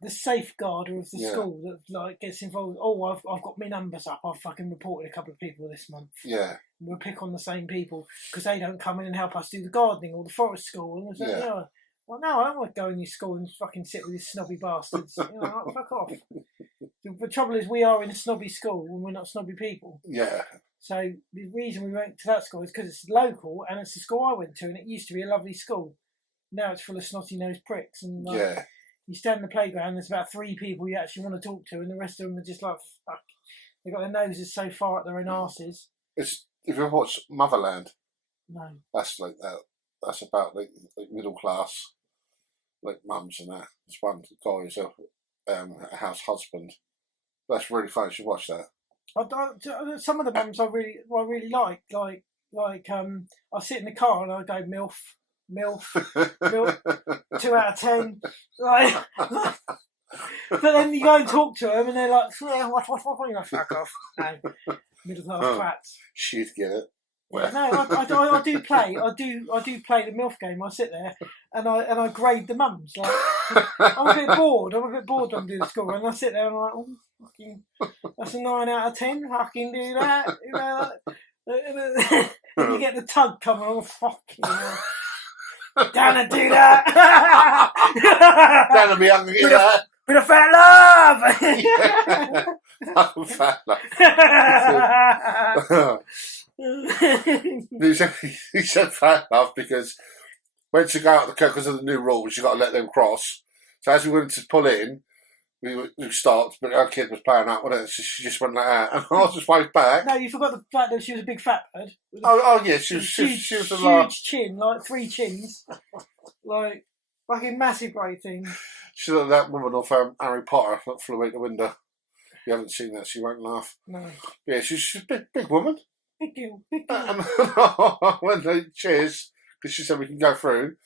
the safeguarder of the school that like gets involved. Oh, I've got my numbers up. I've fucking reported a couple of people this month. Yeah. We'll pick on the same people because they don't come in and help us do the gardening or the forest school. And like, well, no, I don't want to go in your school and fucking sit with these snobby bastards. You know, like, fuck off. The trouble is, we are in a snobby school and we're not snobby people. Yeah. So the reason we went to that school is because it's local and it's the school I went to, and it used to be a lovely school. Now it's full of snotty-nosed pricks, and you stand in the playground. There's about 3 people you actually want to talk to, and the rest of them are just like, fuck. They've got their noses so far at their own arses. If you ever watched Motherland, no, that's like that. That's about like middle class, like mums and that. There's one guy who's a house husband. That's really funny. You should watch that. Some of the mums I really like I sit in the car and I go MILF 2 out of 10 like, but then you go and talk to them and they're like, what you know, fuck off. No, middle class twats. She'd get it. Yeah, no, I do play the MILF game. I sit there and I grade the mums. Like, I'm a bit bored when I'm doing the school, and I sit there and I'm like, oh, fucking, that's a 9 out of 10. Fucking do that, you know. And you get the tug coming on. Fucking Dann, do that. Dann will be able to get that. Bit of fat love. Oh, fat love. He said fat love because when she got out the car because of the new rules, you got to let them cross. So as we went to pull in, we stopped, but our kid was playing up with it, so she just went like that, and I was just waved back. No, you forgot the fact that she was a big fat bird. Oh yeah, she was a huge chin, like 3 chins, like fucking massive great thing. She's like that woman off Harry Potter that flew out the window. If you haven't seen that, she won't laugh. No. Yeah, she's a big woman. Big deal. When they cheers, because she said we can go through.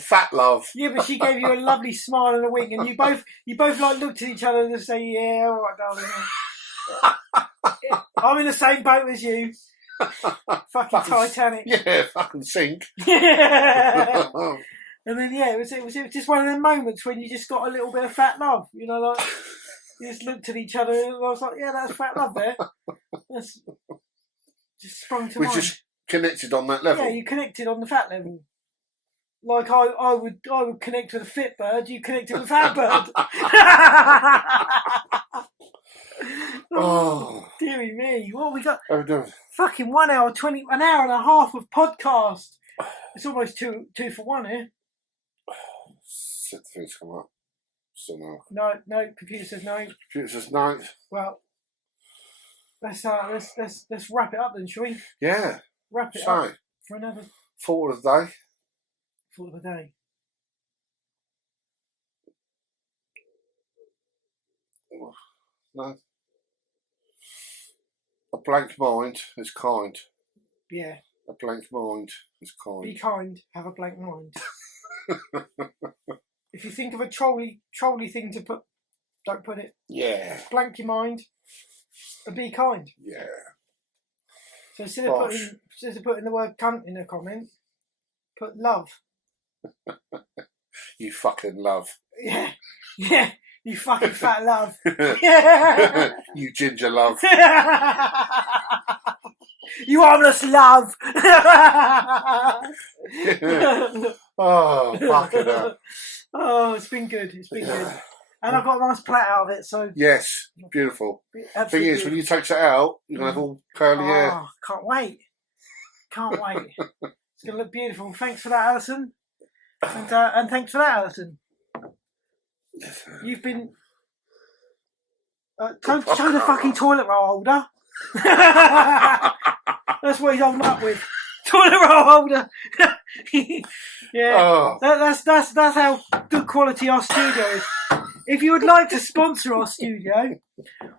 Fat love. Yeah, but she gave you a lovely smile and a wink, and you both like looked at each other and say, "Yeah, all right, darling." I'm in the same boat as you. Fucking Titanic. Yeah, fucking sink. Yeah. And then it was just one of them moments when you just got a little bit of fat love, you know, like you just looked at each other and I was like, yeah, that's fat love there. That's just sprung to mind. connected on that level. Yeah, you connected on the fat level. Like I would connect with a fit bird. You connected with a fat bird. Oh, dearie me! What have we got? how we doing? Fucking 1 hour 20, an hour and a half of podcast. It's almost two for one here. Set the things come up. Still no. No. Computer says no. Computer says no. Well, let's wrap it up then, shall we? Yeah. Wrap it up for another thought of the day. Thought of the day. No. A blank mind is kind. Yeah. A blank mind is kind. Be kind. Have a blank mind. If you think of a trolley thing to put, don't put it. Yeah. Blank your mind. And be kind. Yeah. So instead of putting the word cunt in a comment, put love. You fucking love. Yeah. Yeah. You fucking fat love. Yeah. You ginger love. You harmless love. Oh, fucking hell. Oh, it's been good. It's been good. And I've got a nice plait out of it, so... Yes, beautiful. Thing is, when you take that out, you're going to have all curly hair. Can't wait. Can't wait. It's going to look beautiful. Thanks for that, Alison. And thanks for that, Alison. You've been... don't show the fucking toilet roll holder. That's what he's holding up with. Toilet roll holder. Yeah. Oh. That's how good quality our studio is. If you would like to sponsor our studio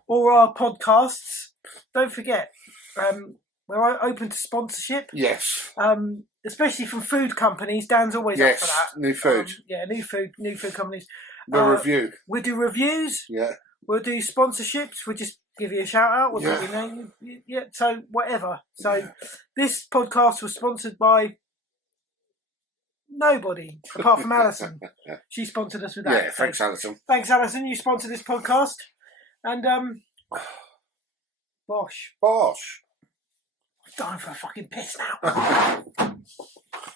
or our podcasts, don't forget, we're open to sponsorship. Yes. Especially from food companies. Dan's always up for that. New food. New food companies. Review. We do reviews. Yeah. We'll do sponsorships. We'll just give you a shout out. We'll put your name. Yeah. So whatever. So this podcast was sponsored by nobody apart from Alison. She sponsored us with that. Yeah. Thanks, Alison. Thanks, Alison. You sponsored this podcast. And bosh. Bosh. I'm dying for a fucking piss now.